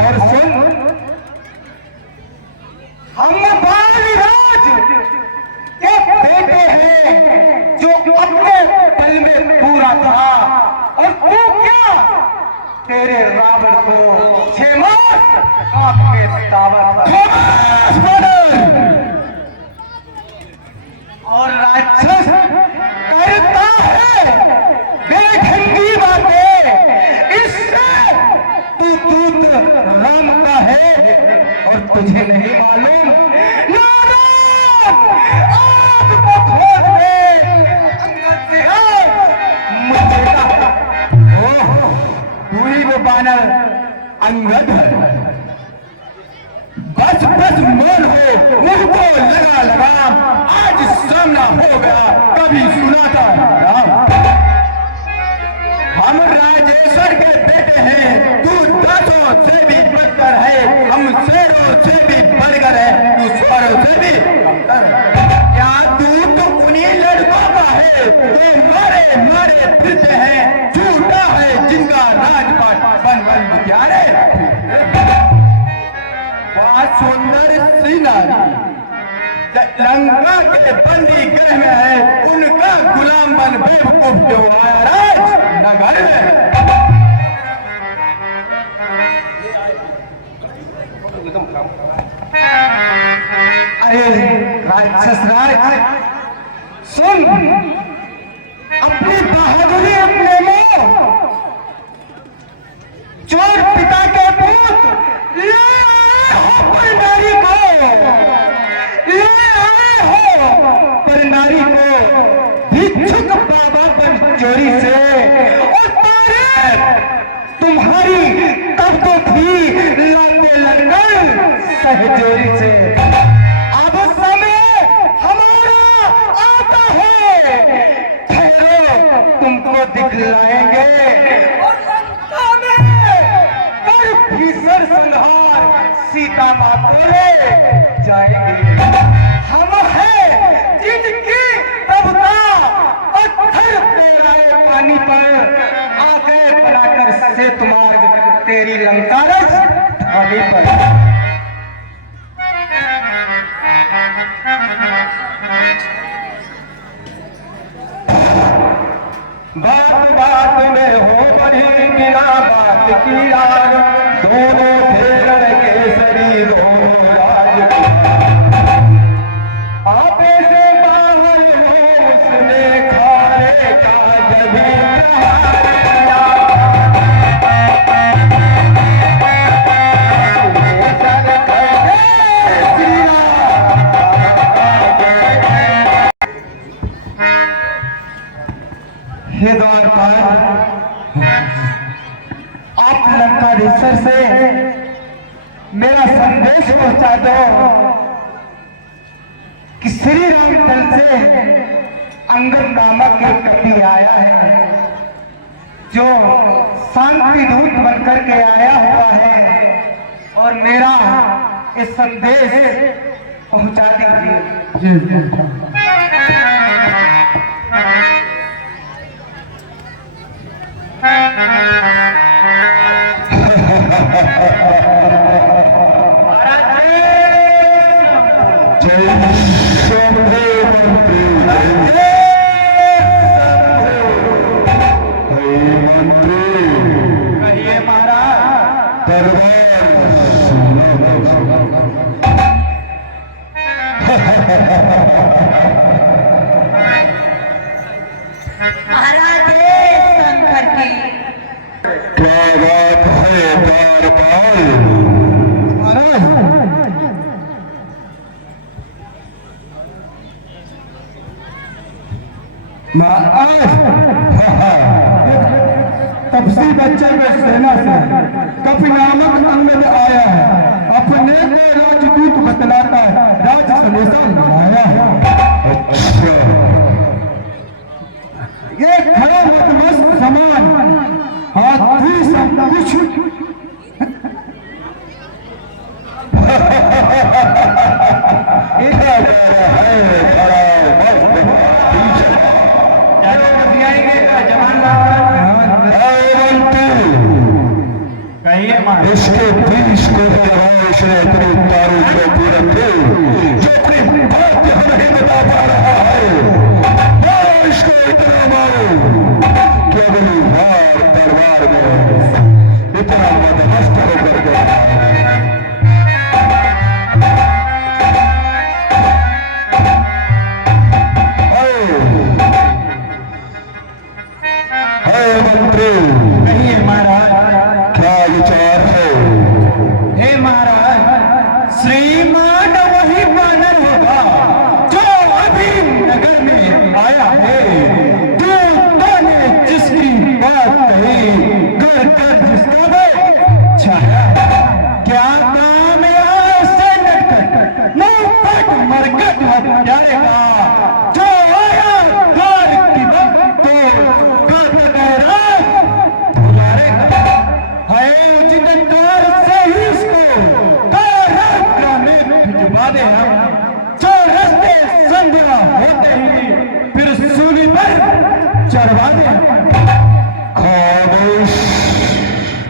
और सुन, हम बालीराज के बेटे हैं जो अपने पल में पूरा था, और तू क्या, तेरे रावण को 6 मास कांप के तावत। और राक्षस करता है बेढंगी बातें, इससे तू दूत राम का है और तुझे नहीं मालूम। नारायण, आग को खोद दे, अंगद से मुझे ओह, तू ही वो बानर अंगद है। बस बस मौन हो, मुंह को लगा लगाम, आज सामना हो गया, कभी सुना था राम। हम राजेश्वर के बेटे हैं, तू दासों से भी बढ़कर है, हम शेरों से भी बढ़कर है, तू स्वरों से भी कमतर। क्या तू ऐसी नारी लंका के बंदी गृह में है, उनका गुलाम बन बेवकूफ क्यों आया राज नगर में? अरे राक्षस राज, सुन, अपनी बहादुरी अपने में चोर पिता के पूत ले आए हो पर नारी को, ले आए हो पर नारी को भिक्षुक बाबा पर चोरी से, और तुम्हारी तब तो थी लाते लंगर सहचोरी से। अब समय हमारा आता है, ठहरो तुमको दिखलाएंगे, और लंका में कर भीषण संहार सीता माता ले जाएंगे। हम हैं जिनकी तबता पत्थर पेराए पानी पर आगे बढ़ाकर सेतु मार्ग तेरी लंकारस ढाली पर। बात बात में हो बड़ी बिना बात की आग, दोनों धेरण केसरी दोनों राज, आपे से बाहर हो उसने खाने का जभी हे द्वारपाल, आप लंकाधीश्वर से मेरा संदेश पहुंचा दो कि श्री राम दल से अंगद नामक एक कपि आया है, जो शांति दूत बनकर के आया हुआ है, और मेरा ये संदेश पहुंचा दीजिए। कहिए महाराज। महाराज शंकर की क्या बात है द्वारपाल? तपसी बच्चा में सेना से कपि नामक अंगद आया है, अपने को राजदूत बतलाता है, राज संदेशा आया है। अच्छा, ये खड़ा मतमस्त समान हाथी सब कुछ इसके बीच को इतने तारों को पूरा जो अपनी बात हम नहीं बता पा रहा है, इसको इतना मारो कि अगली बार दरबार में इतना मदमस्त होकर गया। मंत्री, नहीं महाराज, क्या विचार है? हे महाराज, श्रीमान वही वानर होगा जो अभी नगर में आया है, दूतों ने जिसकी बात कही, कर कर जिसका वो छाया। क्या काम से लटकर नौपट मरकट हत्यारे का, जो आया द्वार की बात तो फिर सूली पर चढ़वा दे। खामोश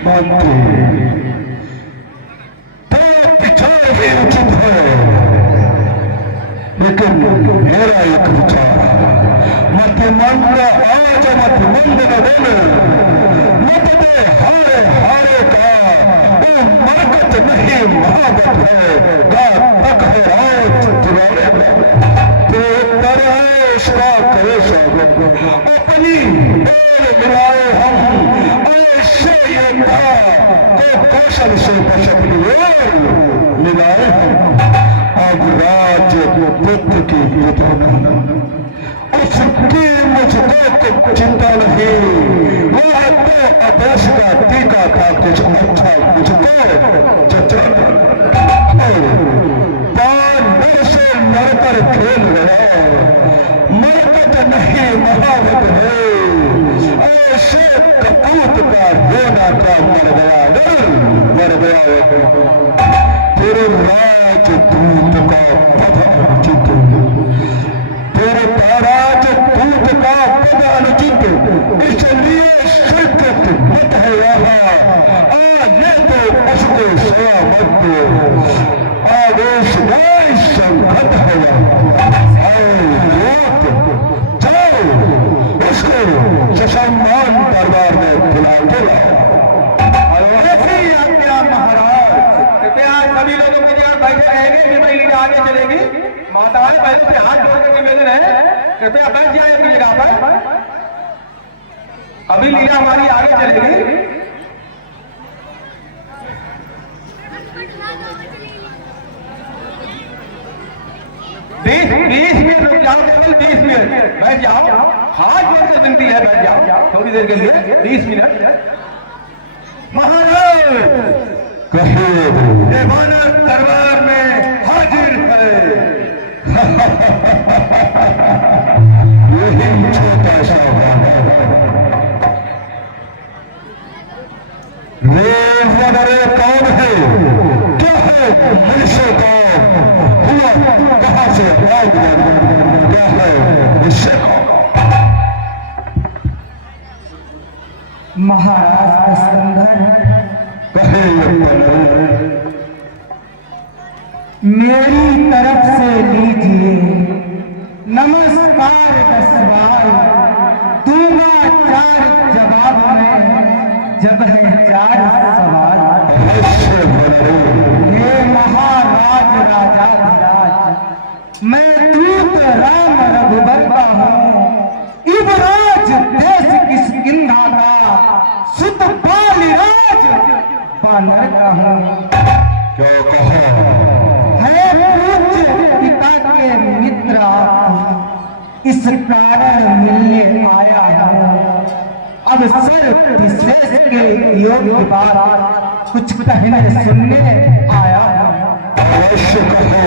मंत्री, तो पिछड़ भी उचित है। मेरा एक विचार मत मंद आज मत मंद न बोले मत दे हारे हारे का वो मरकत नहीं महाबत है तक है रात तुरारे तो करे इसका करे सब अपनी मिलाए हम ऐसे ये था तो कौशल से पशपनी मिलाए अब राज पुत्र की पुत्र उसकी मुझको चिंता नहीं वह तो अभ्यास का टीका का कुछ अच्छा मुझको नर से नरकर खेल गया मरकत नहीं महावत है ऐसे कपूत का होना का मर गया तेरे राजदूत का पद अनुचित तेरे राजदूत का पद अनुचित इसलिए स्वीकृत मत है यहाँ ये तो उसको सया मत दो आदेश नहीं संकट है जाओ उसको ससम्मान दरबार में बुलाओ ऐसी आज्ञा महाराज। कृपया सभी लोगों के यहाँ बैठे रहेंगे, निर्णय लीला आगे चलेगी। माताएं पहले से हाथ जोड़ कर निवेदन है, कृपया बैठ जाए अपनी जगह पर। अभी लीला हमारी आगे चलेगी। बीस मिनट रुक जाओ, केवल 20 मिनट बैठ जाओ। हाथ जोड़ कर विनती है, बैठ जाओ थोड़ी देर के लिए, 20 मिनट। महाराज कहे देवानंद दरबार में हाजिर है। यही छोटा सा रे कौन है क्या है मनुष्य का हुआ कहां से क्या है निश्चय महाराज स्कंदर कहे मेरी तरफ से लीजिए नमस्कार का सवाल दूंगा 4 जवाब में जब है 4 सवाल। हे महाराज राजा धीराज मैं दूत राम रघुबर का हूँ युवराज देश किस किंधा का सुत बालिराज बानर का हूँ। क्या कहा है पूज्य पिता के मित्र आप इस कारण मिलने आया हूँ। अब सर विशेष के योग्य बात कुछ कहने सुनने आया हूँ। अवश्य कहो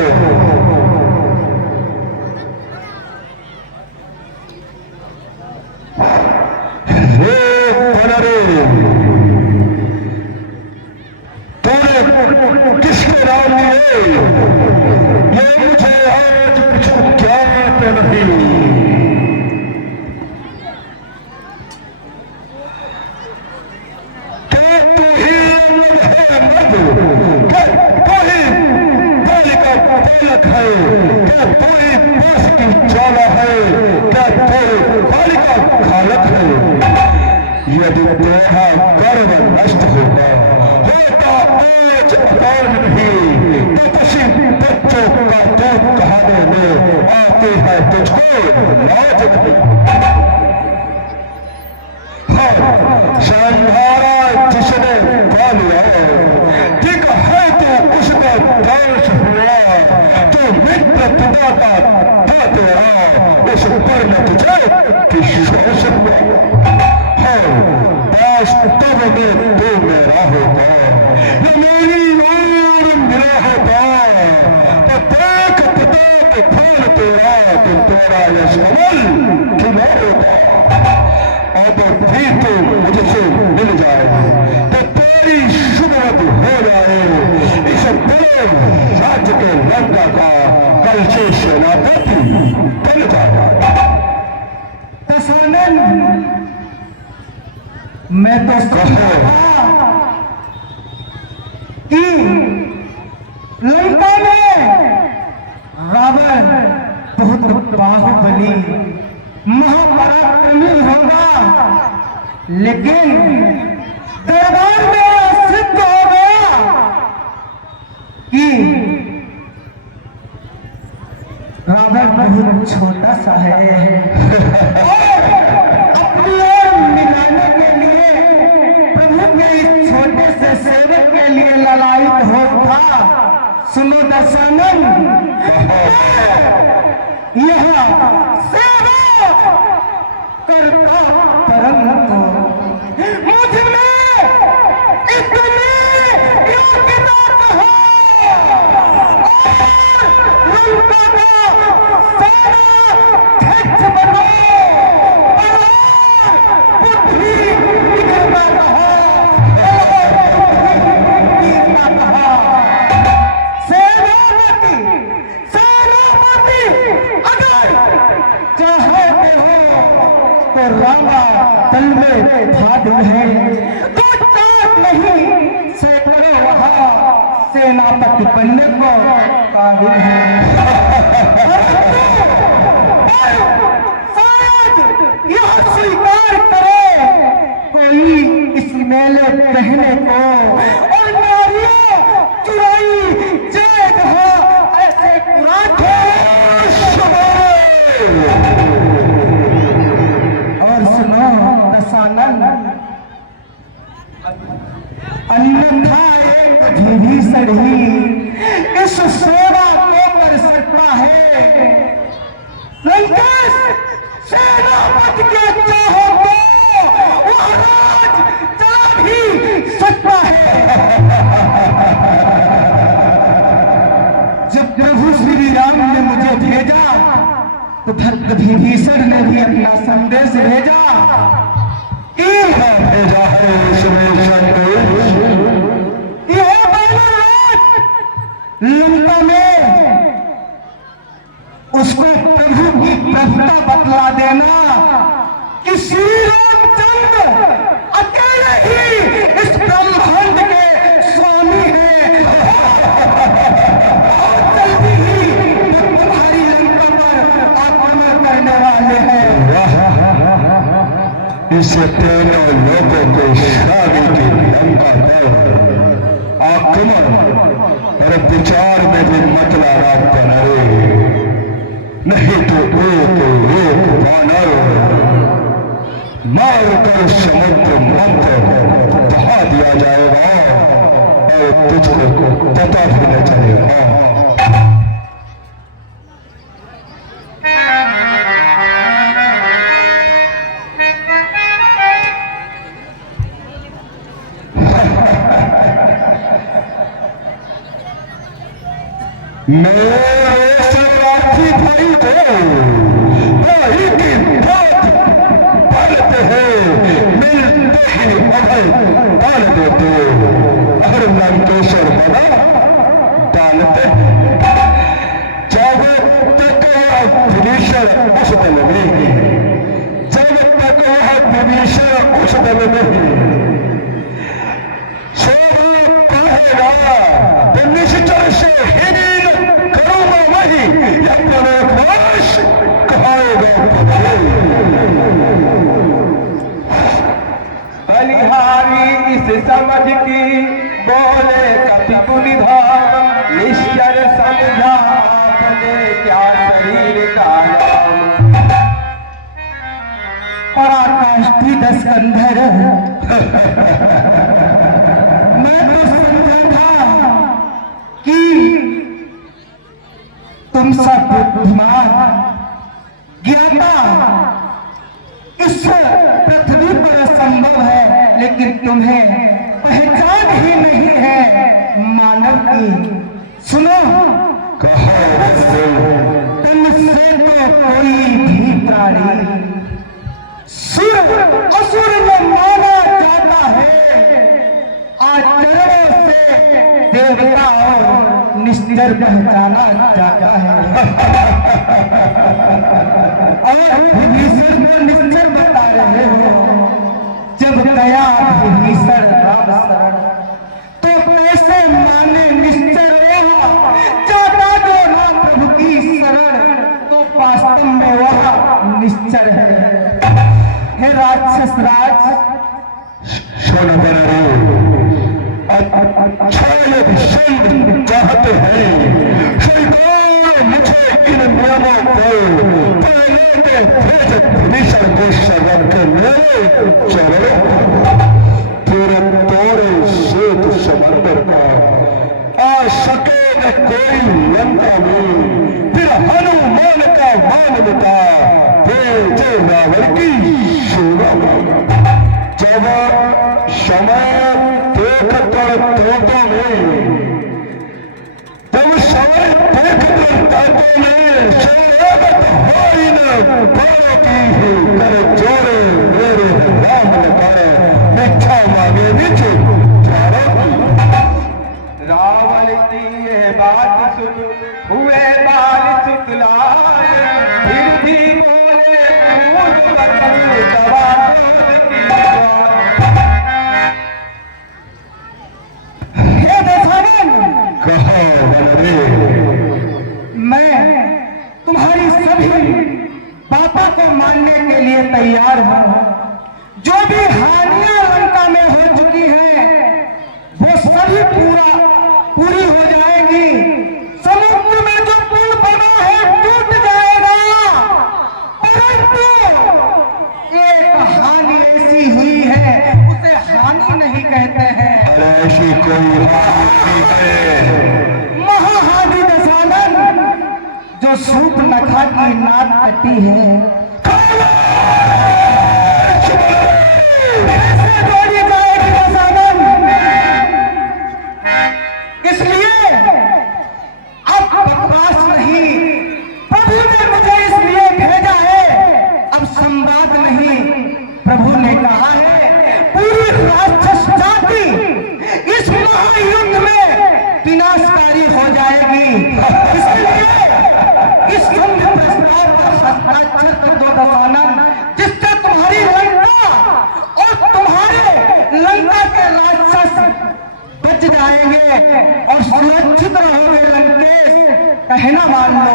किसके नाम लिए ये मुझे आज कुछ ज्ञात नहीं। क्या तू ही है मर्द क्या तू ही बालिका बालक है क्या तू ही पास की ज्वाला है क्या तू बालिका खालक है। यदि तेरा गर्व नष्ट होगा आज अपमान नहीं तो किसी बच्चों का दूध कहाने में आते हैं तुझको लाज नहीं। संहारा जिसने पा लिया ठीक है तो उसका दास हुआ तो मित्र पिता का था तेरा उस पर न तुझे विश्वास हुआ। वास्तव में तो मेरा होता ये मेरी ओर मिला होता तो देख पिता के फूल तेरा तो तेरा यश कमल खिला होता। अब भी तो मुझसे मिल जाए तो तेरी शुभवत हो जाए इस बड़े राज्य के लंका का कल से सेनापति बन जाए। मैं तो कहा कि लंका में रावण बहुत बाहुबली महापराक्रमी होगा, लेकिन दरबार में सिद्ध हो गया कि रावण बहुत छोटा सा है और अपनी ओर मिलाने के लिए प्रभु के इस छोटे से सेवक के लिए ललायित हो था। सुनो दशानन, यह सेवा करता परंतु मुझ में इतनी योग्यता कहाँ और लंका का सारा ध्यक्ष बनो और बुद्धि बिगड़ना कहाँ और कहाँ। सेनापति सेनापति अगर चाहते हो तो रामा दल में भाग है, तो चार नहीं सैकड़ों वहाँ सेनापति बनने को काबिल है। शायद यह स्वीकार करे कोई इस मेले कहने को और नारियां चुराई जाए जहाँ ऐसे कुराठे और सुनो दशानन, अन्यथा एक विभीषण ही इस सेवा को कर सकता है। लंकेश सेनापति के चाहो तो वह राज चला भी सकता है। जब प्रभु श्री राम ने मुझे भेजा तो भक्त विभीषण ने भी अपना संदेश भेजा कि भेजा है लंका में उसको प्रभु की प्रभुता बतला देना कि श्री रामचंद्र अकेले ही इस ब्रह्मांड के स्वामी हैं और जल्दी ही तुम्हारी लंका पर आक्रमण करने वाले हैं। इस तेरह लोगों को शादी की लंका पर आक्रमण पर विचार में भी मत लगा बनाए, नहीं तो एक वानर मार कर समुद्र मंत्र बहा दिया जाएगा और तुझको पता भी न चलेगा। मेरे शरणार्थी भाई को वही की बात पालते हैं, मिलते ही अभय डाल देते हर लंकेश्वर बना डालते हैं। जब तक विभीषण उस दल में, जब तक वह विभीषण उस दल में कहेगा तो निश्चय से हीन करूंगा वही अपने नाश कहाएगा। बलिहारी इस समझ की बोले कभी बुनिधाम, निश्चर समझा अपने क्या शरीर का नाम। पराकाष्ठी दस्कंधर मैं तो समझा था कि तुम सब बुद्धिमान ज्ञाता इस पृथ्वी पर संभव है, लेकिन तुम्हें पहचान ही नहीं है मानव की। सुनो, तुमसे तो कोई भी प्राणी सुर असुर में माना जाता है, आचरणों से देवता और निश्चर पहचाना जाता है। और विभीषण को निश्चर बता रहे हो, जब गया विभीषण राम शरण तो कैसे माने निश्चर जाता जो राम प्रभु की शरण, तो निश्चर है। हे राक्षस राज, सुन बनो, अच्छा यदि सैन्य चाहते हैं, स्वीकार मुझे इन नियमों को, पहले के भेज भीषण को शरण के मेरे चरणों तेरे तोड़े श्वेत समंदर का आ सके न कोई लंका में, फिर हनुमान का मान मिटा भेजे रावण की सेवा में। जब समय देख कर तोतों में, जब समय देख कर तातों में स्वागत हो इन बाणों की ही कर जोड़े मेरे राम लगाए इच्छा मांगे नीचे चारों की। रावण की यह बात सुन हुए बाल सुतलाए, फिर भी बोले मुझ बदल जवानों की बात। हे दशानन, कहा रे, मैं तुम्हारी सभी बातों को मानने के लिए तैयार हूँ। जो भी हानियां लंका में हो चुकी हैं, वो सभी पूरी हो जाएगी। समुद्र में जो पुल बना है टूट जाएगा, परंतु एक हानि ऐसी हुई है, उसे हानि नहीं कहते हैं, ऐसी कोई हानि है महाहानि दशानन, जो सूर्पनखा की नाक कटी है। कैसे जोड़ी जाएगी दशानन? इसलिए अब बकवास नहीं, प्रभु ने मुझे इसलिए भेजा है। अब संवाद नहीं, प्रभु ने कहा है पूरी राक्षस जाति इस महायुद्ध में विनाशकारी हो जाएगी। इसलिए इस युद्ध प्रस्ताव पर हस्ताक्षर कर दो दशानन, जिससे तुम्हारी लंका और तुम्हारे लंका के राक्षस बच जाएंगे और सुरक्षित रहोगे लंकेश। कहना मान लो।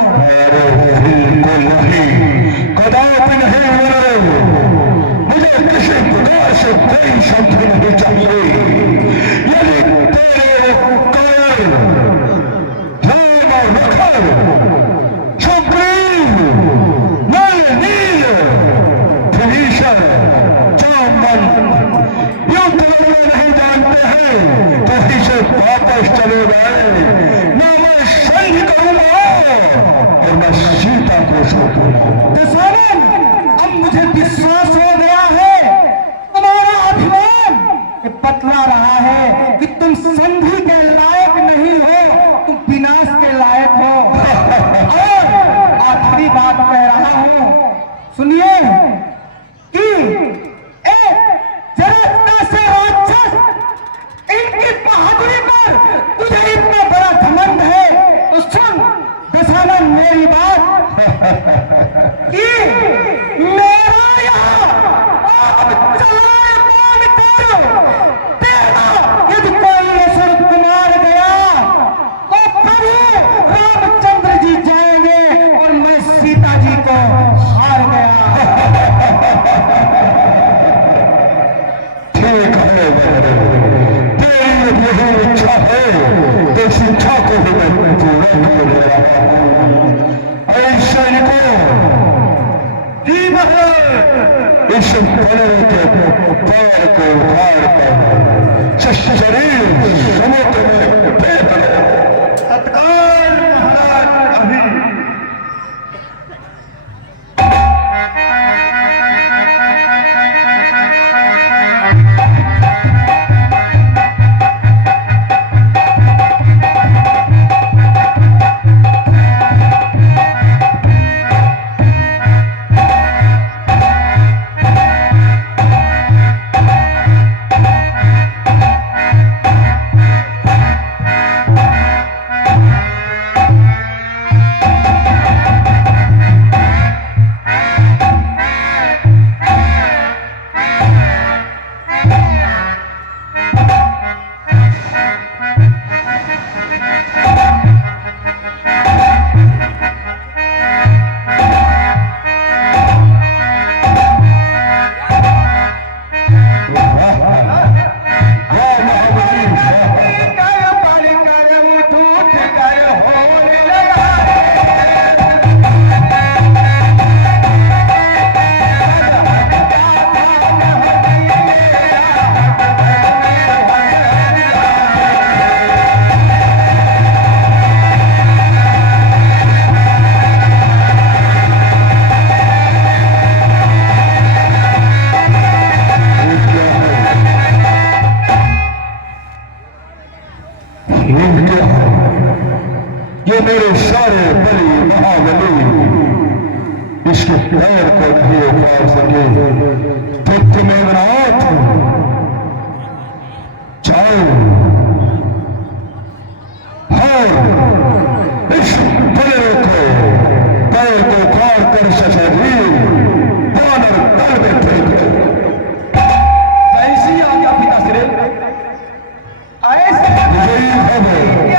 बिल्कुल नहीं, कदापि नहीं। मुझे किसी प्रकार से कोई संधि नहीं चाहिए। यदि तेरे कायर राम और रखर सुग्रीव नल नील विभीषण जामन युद्ध लड़ने नहीं जानते हैं, तो इसे वापस चले जाए। न मैं सैन्य करूंगा और मैं सीता को सौंपूंगा। दशानन, अब मुझे विश्वास हो गया है, तुम्हारा अभिमान ये बतला रहा है कि तुम संधि के लायक नहीं हो, तुम विनाश के लायक हो। और आखिरी बात कह रहा हूं, सुनिए कि एक जरत्ता से राक्षस, इनकी बहादुरी पर तुझे इतना बड़ा घमंड है, तो सुन दशानन मेरी बात कि मेरा यहाँ आप चलाए मान कर तेरा यदि कोई असुर कुमार गया तो प्रभु रामचंद्र जी जाएंगे और मैं सीता जी को हार गया। ठीक है, तेरी यही इच्छा है तो इस इच्छा को भी मैं पूरा कर ले रहा हूं। ऐसे जी महाराज, इस बलर के पैर को उखाड़ कर शरीर समुद्र में फेंक दो। तत्काल महाराज अभी। इसके पैर को भी उखाड़ सके तो तुम्हें रात जाओ और इस बड़े को पैर को उखाड़ कर शरीर बानर दल में फेंक दो। कैसी आज्ञा पिताश्री? ऐसे यही खबर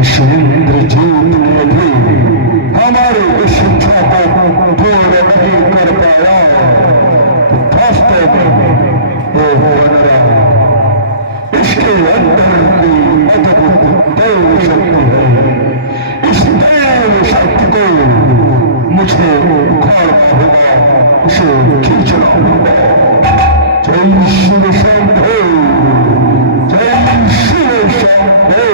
इस इंद्रजीत ने भी हमारी इस इच्छा को पूर्ण नहीं कर पाया तो वास्तव में वो बन रहा इसके अंदर की अद्भुत दैव शक्ति है। इस दैव शक्ति को मुझे उखाड़ना होगा, उसे खींचना होगा। जय शिव शंभो, जय शिव शंभो।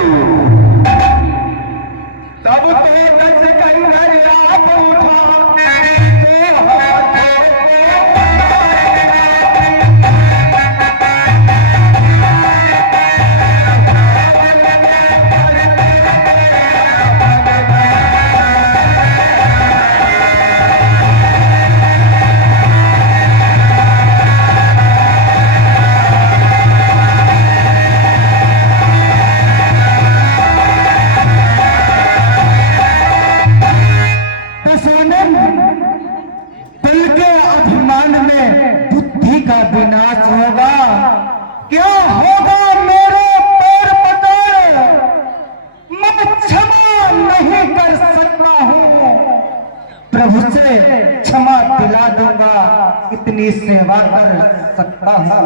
तब तो दस कंगर आप उठा विनाश होगा। क्या होगा मेरे पैर पकड़, मैं क्षमा नहीं कर सकता हूँ। प्रभु से क्षमा दिला दूंगा, इतनी सेवा कर सकता हूँ।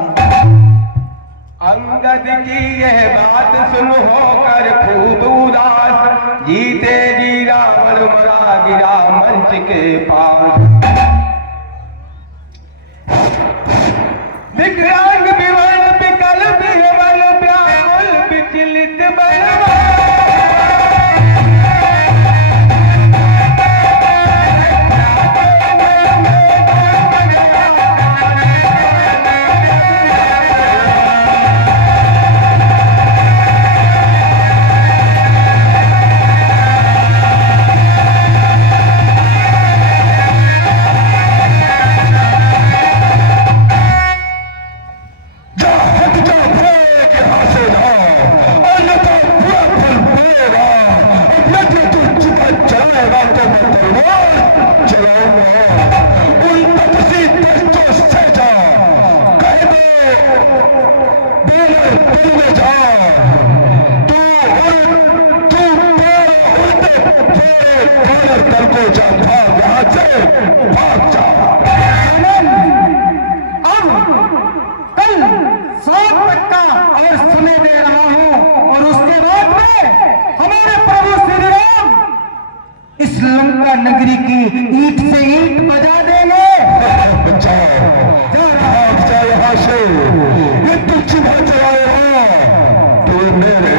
अंगद की यह बात सुन होकर खूब उदास, जीते जी रावण मरा गिरा मंच के पास। विकरांग विवरण विकल विहवल व्याकुल विचलित बलवा। नगरी की ईंट से ईंट बजा देंगे। यहाँ से ये तुझ चलाएगा तो मेरे